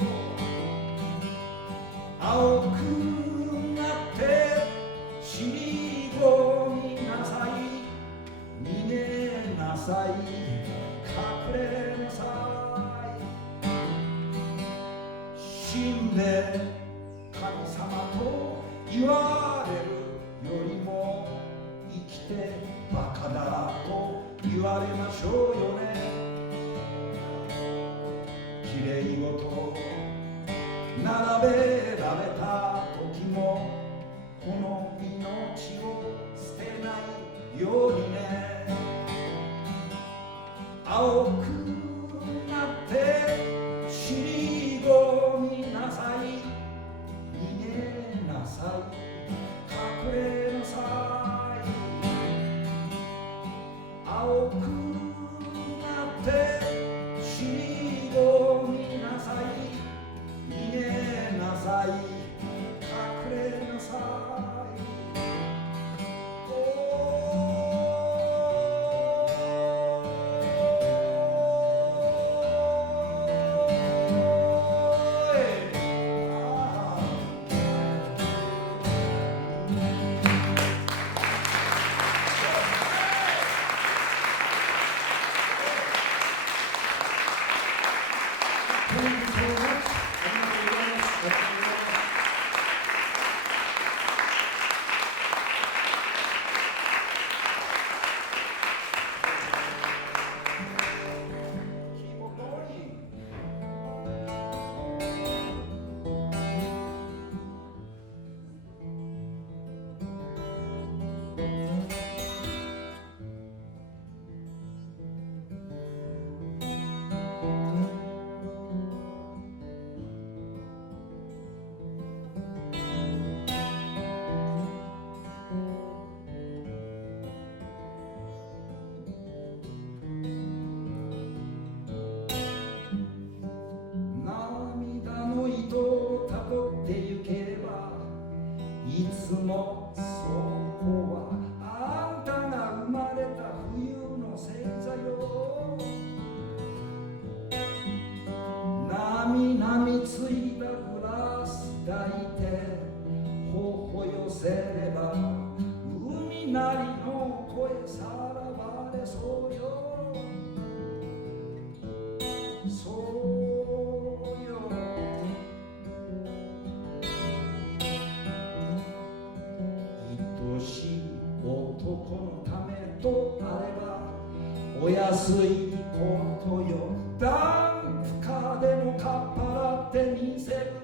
青くなって尻込みなさい、逃げなさい、隠れなさい。死んで神様と言われるよりも生きてバカだと言われましょうよね。きれいごと並べられた時もこの命を捨てないようにね。青くなって尻込みなさい、逃げなさい、隠れなさい。青くなって尻込みなさい、逃げなさい、隠れなさい。せれば海なりの声さらばれそうよそうよ愛しい男のためとあればお安いことよダンプカーでもかっぱらってみせる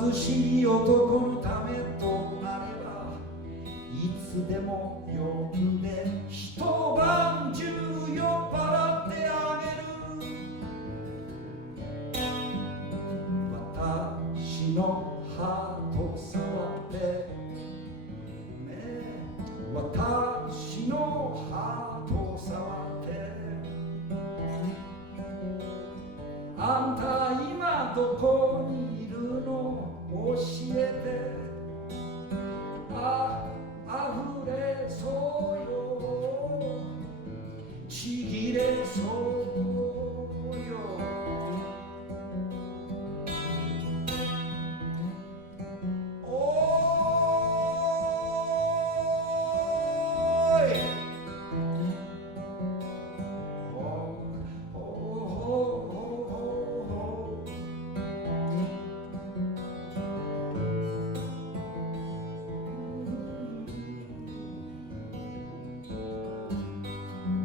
貧しい男のためとあればいつでも夜で一晩中酔っ払ってあげる私のハート触ってね私のハート触ってあんた今どこにいるの教えて溢れそうよちぎれそうよ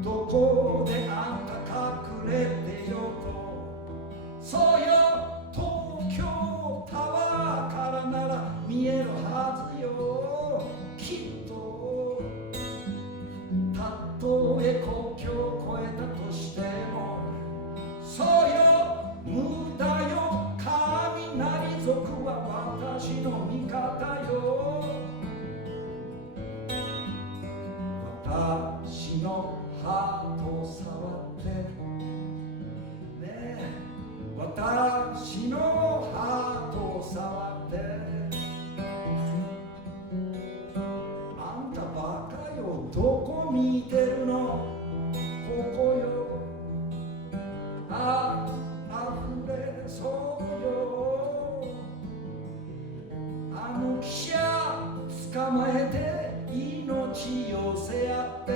どこであんた隠れてよとそうよ東京タワーからなら見えるはずよきっとたとえ国境を越えたとしてもそうよ無駄よ雷族は私の味方よ私のハートを触ってねえ私のハートを触ってあんたバカよどこ見てるのここよ溢れそうよあの記者捕まえて命寄せ合って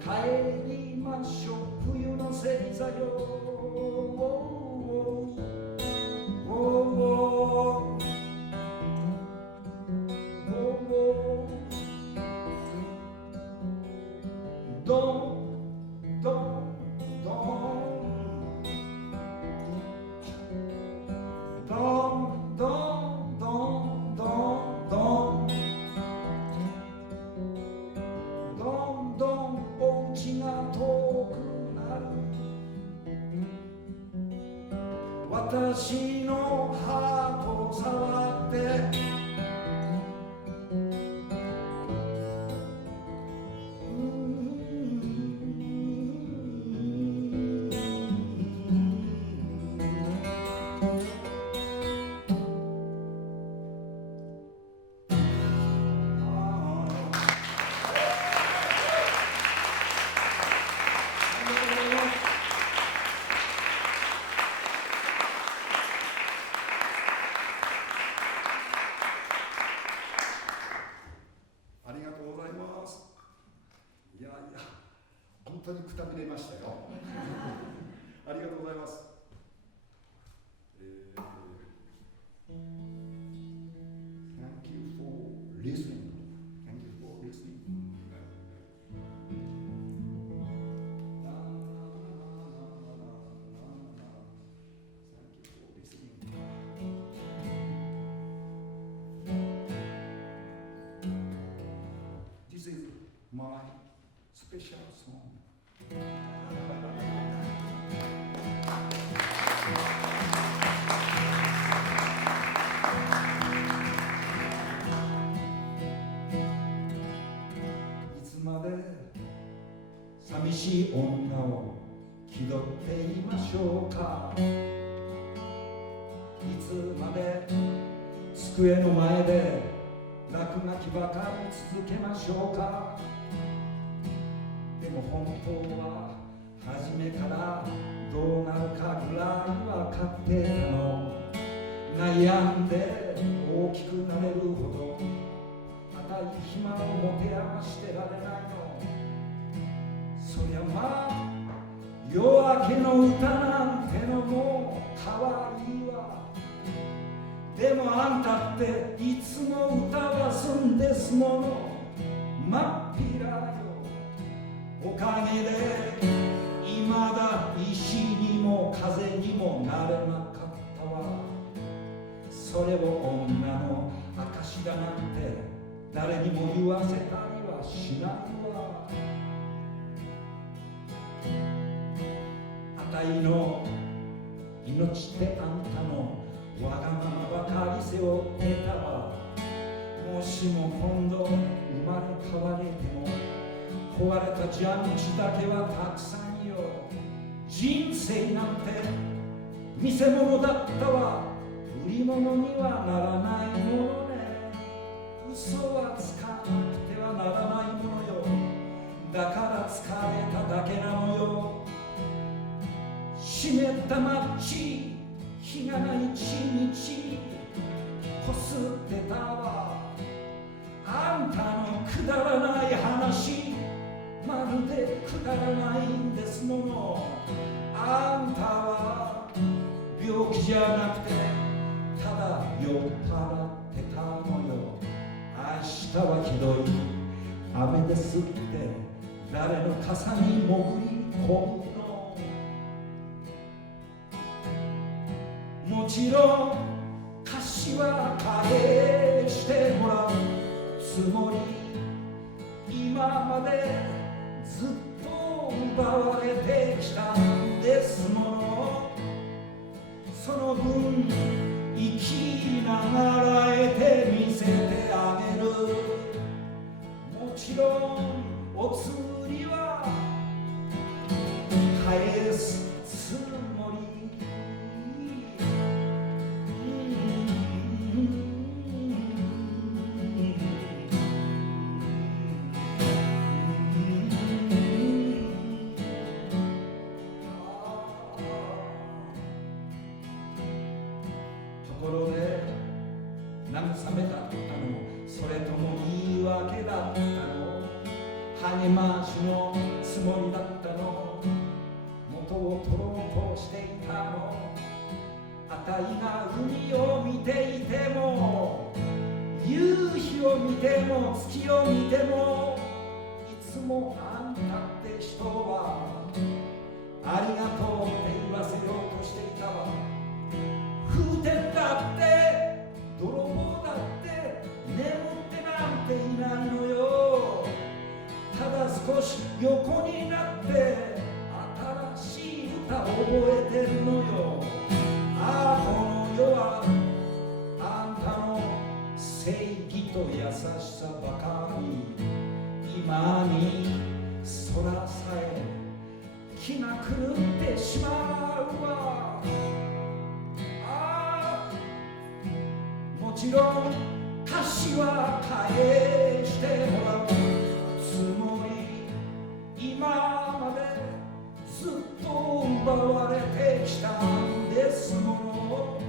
帰りましょう冬の星座よドンドンドンドンドンドンドンドンどんどんお家が遠くなる私のハートを触ってありがとうございます。いやいや、本当にくたびれましたよ。ありがとうございます。Thank you for listening. Thank you for listening. Thank you for listening. This is my special song. いつまで寂しい女を気取っていましょうかいつまで机の前で落書きばかり続けましょうかでも本当は初めからどうなるかぐらい分かってたの悩んで大きくなれるほどあたい暇を持て余してられないの。そりゃまあ夜明けの歌なんてのもかわいいわ。でもあんたっていつも歌わすんですもの。まっぴらよ、おかげでいまだ石にも風にもなれなかったわ。それを女の証だなんて誰にも言わせたりはしないわ。あたいの命ってあんたのわがままばかり背負ってたわ。もしも今度生まれ変われても壊れた蛇口だけはたくさんよ。人生なんて見せ物だったわ。売り物にはならないものね。嘘はつかなくてはならないものよ。だから疲れただけなのよ。湿ったマッチ日がない一日こすってたわ。あんたのくだらない話まるでくだらないんですもの。あんたは病気じゃなくてただ酔っ払ってたのよ。明日はひどい雨ですって誰の傘に潜り込むの。もちろん歌詞は返してもらうつもり。今までずっと奪われてきたんですもの。その分生きながらえて見せてあげる。もちろんお釣りは返すつもり。ところで慰めだったのそれとも言い訳だったの。励ましのつもりだったの。元を取ろうとしていたの。あたいが海を見ていても夕日を見ても月を見てもいつもあんたって人はありがとうって言わせようとしていたわ。風天だって泥棒だって眠ってなんていないのよ。ただ少し横になって新しい歌覚えてるのよ。ああこの世はあんたの正義と優しさばかり。今に空さえ気が狂ってしまうわ。もちろん歌詞は返してもらうつもり。今までずっと奪われてきたんですもの。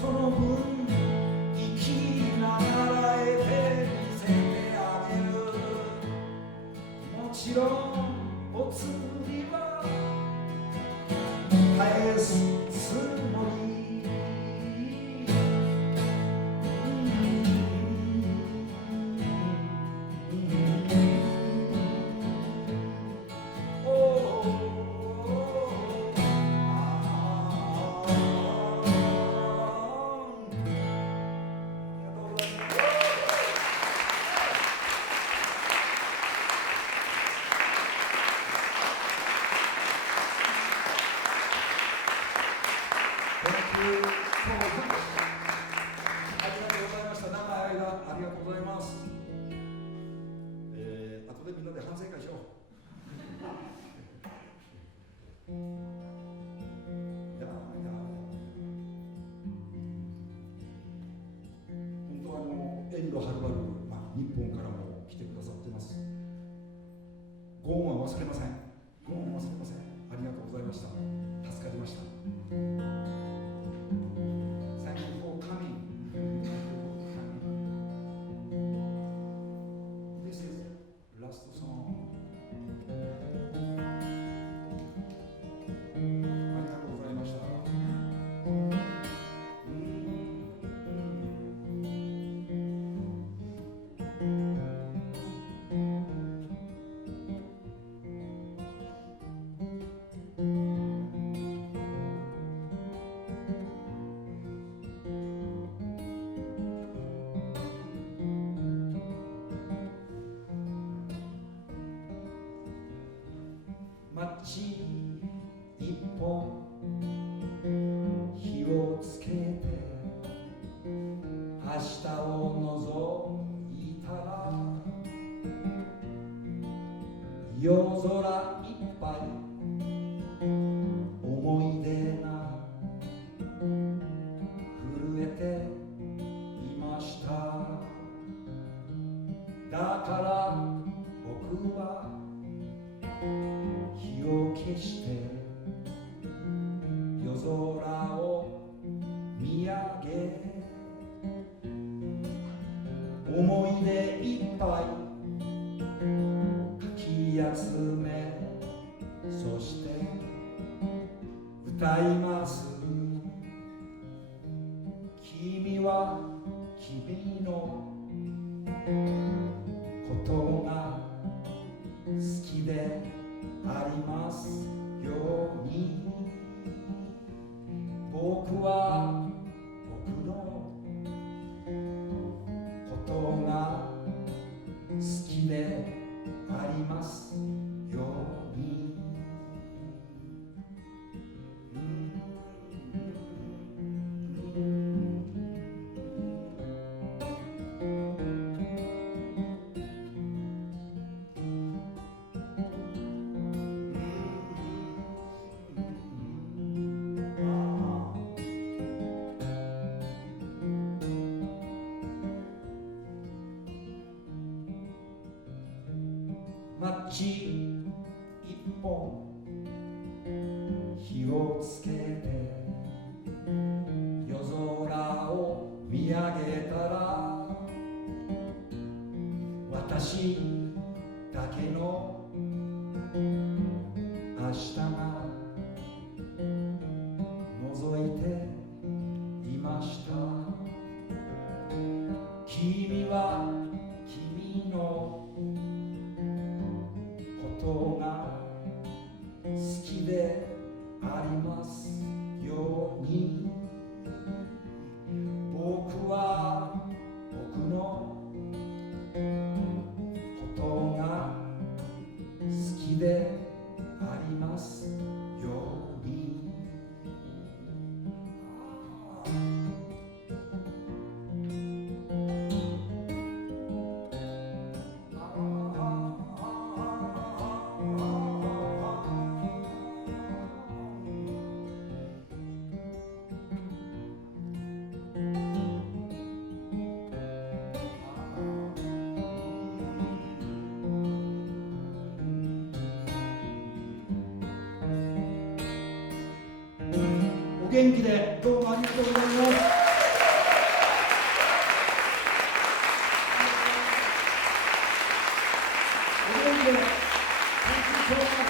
その分生きながらえて見せてあげる。もちろんお釣りは返すつもり。遠路はるばる、日本からも来てくださってます。ご恩は忘れません。ご恩は忘れません。ありがとうございました。助かりました。マッチ一本火をつけて明日を覗いたら夜空いっぱい思い出が震えていました。だから僕は火を消して夜空を見上げ思い出いっぱいかき集めそして歌います。君は君のことが好きでありますように僕は僕のことが好きでありますようにマッチ一本火をつけて夜空を見上げたら私だけの明日が覗いていました。君は君のことが好きでありますように僕は僕のことが好きでありますようにお元気でどうもありがとうございます。お元気で、Thank you so much.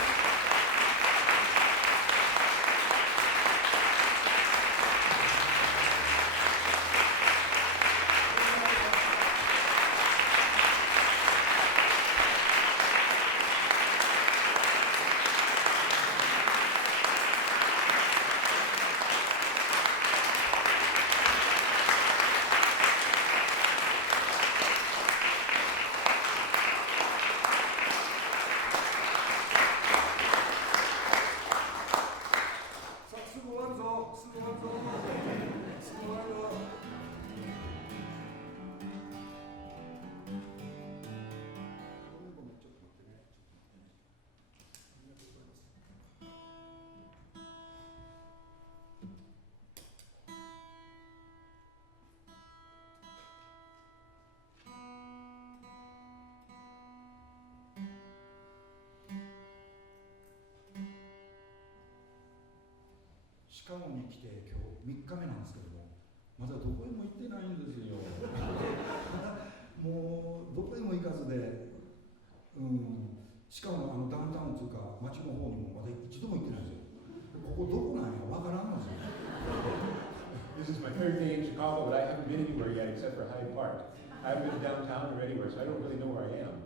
すぐ終わるぞ。すぐ終わるぞ。すぐ終わるぞ。シカゴに来て今日3日目なんですけども、まだどこへも行ってないんですよ。もうどこへも行かずで、しかもダウンタウンというか街の方にもまだ一度も行ってないんですよ。ここどこなんやわからんのですよ。This is my third day in Chicago, but I haven't been anywhere yet except for Hyde Park. I haven't been downtown or anywhere, so I don't really know where I am.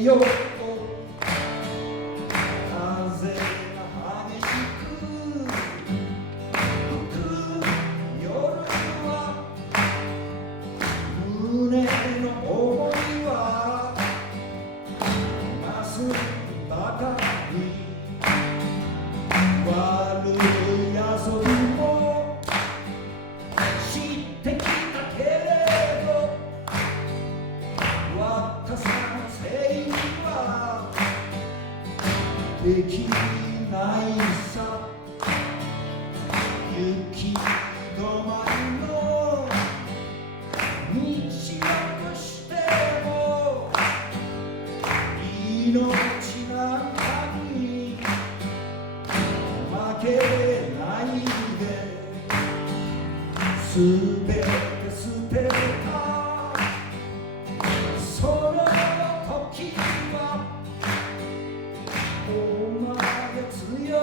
てよと風が激しく吹く夜は胸の想いはますばかり悪い遊びも知ってきたけれど若さのせいにはできないさ行き止まりの道をしても命なんかに負けないですべて捨てたその時はお前強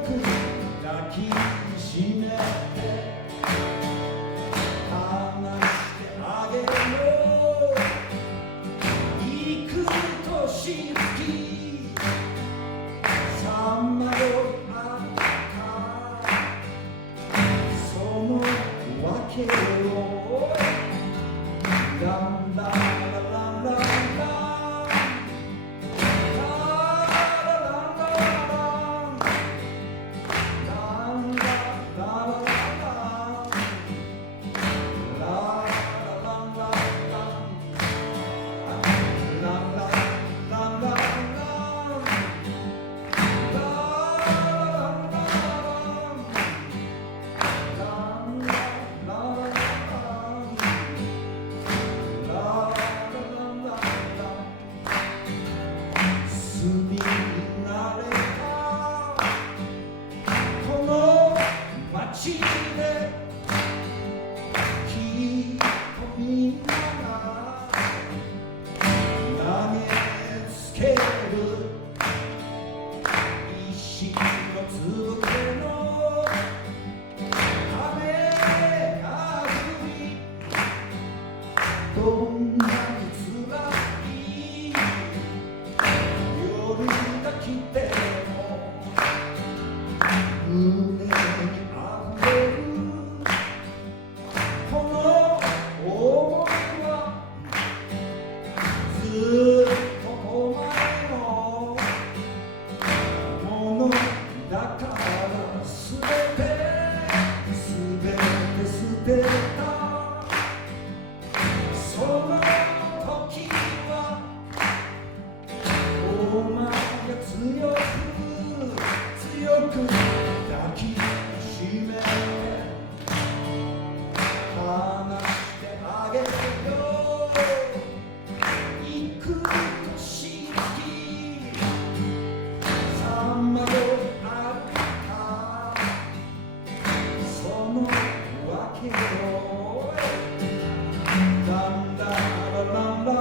く抱きしめて離してあげるよ幾年月さまよあったそのわけをランランラランランラン住み慣れたこの街できっとみんなが投げつける石の粒けの雨が降りどんなに辛い夜が来ても胸にあふれるこの想いはずっとお前のものだからすべて捨てたその時はお前が強く抱きしめ離してあげるよ幾年月さまよ歩いたそのわけをランララランランラン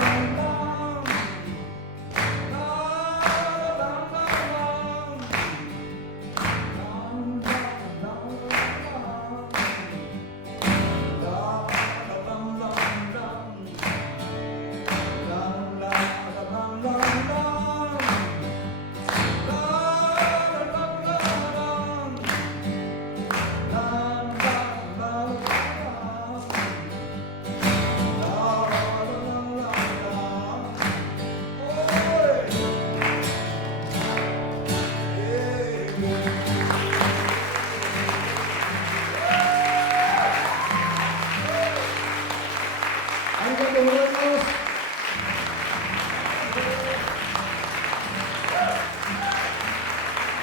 ありがとうございます。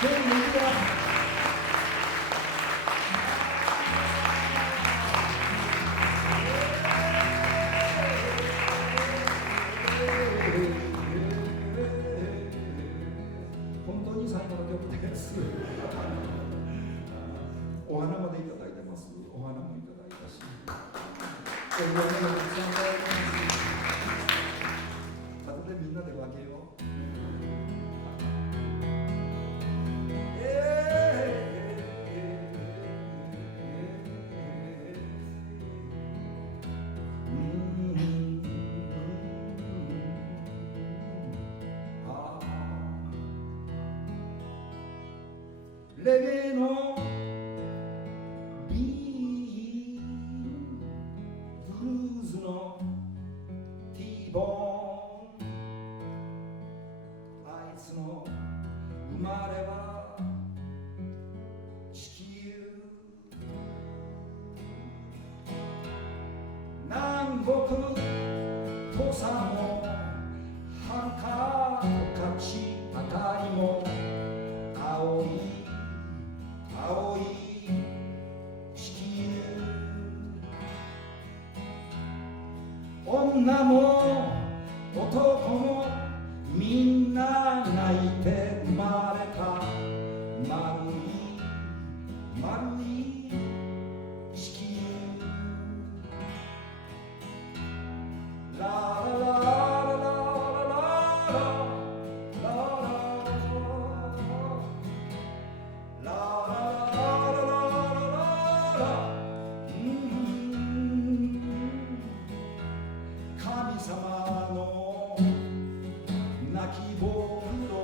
全部いくよ。本当に最後の曲です。お花までいただいてます。お花もいただいたし。お祝いのたくさんいただいてます。後でみんなで分けよう。レゲエのビーンブルーズのティーボーンあいつの生まれは地球南北土佐も繁華と勝ちあたりも青い青い地球女も男もみんな泣いて生まれた丸い丸い地球ラララララララ神様の泣きぼうろ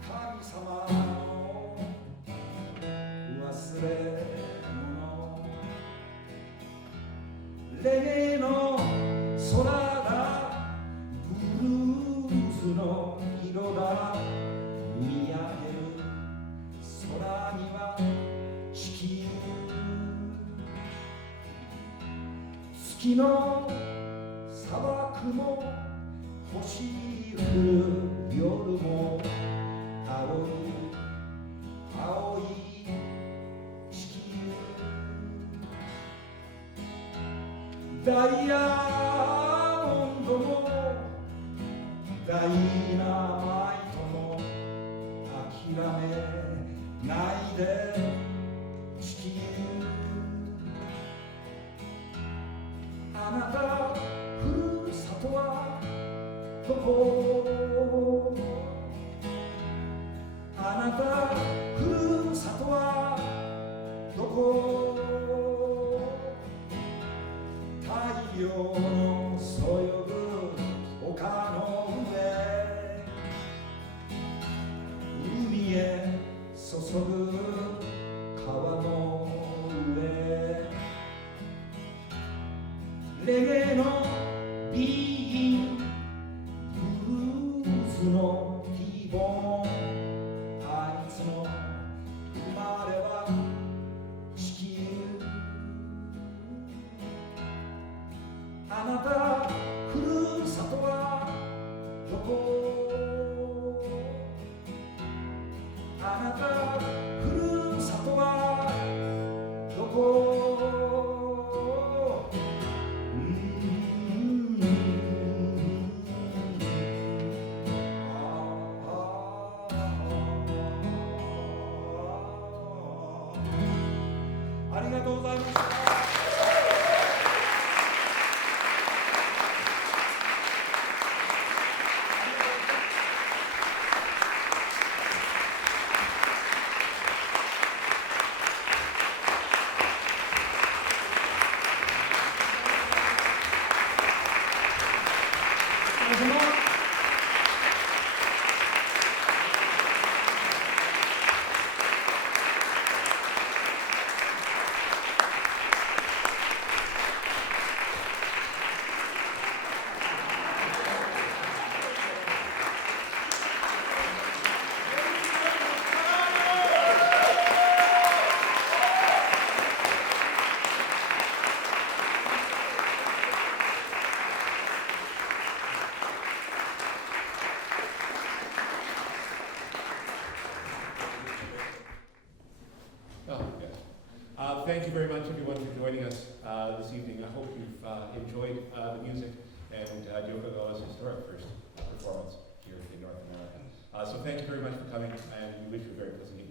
神様の忘れ物レゲエの空だブルーズの色だ見上げる空には地球月の砂漠も星降る夜も青い青い地球ダイヤモンドもダイナマイトも諦めないで地球あなたふるさとはどこあなたふるさとはどこ太陽のそよぐ丘の上海へ注ぐ川の上レゲエのビーンブルーズのティーボーンあいつの生まれは地球あなたふるさとはどこあなたふるさとはどこありがとうございました。Thank you very much, everyone, for joining us this evening. I hope you've enjoyed the music and Joe Cogalla's historic first performance here in North America. So thank you very much for coming, and we wish you a very pleasant evening.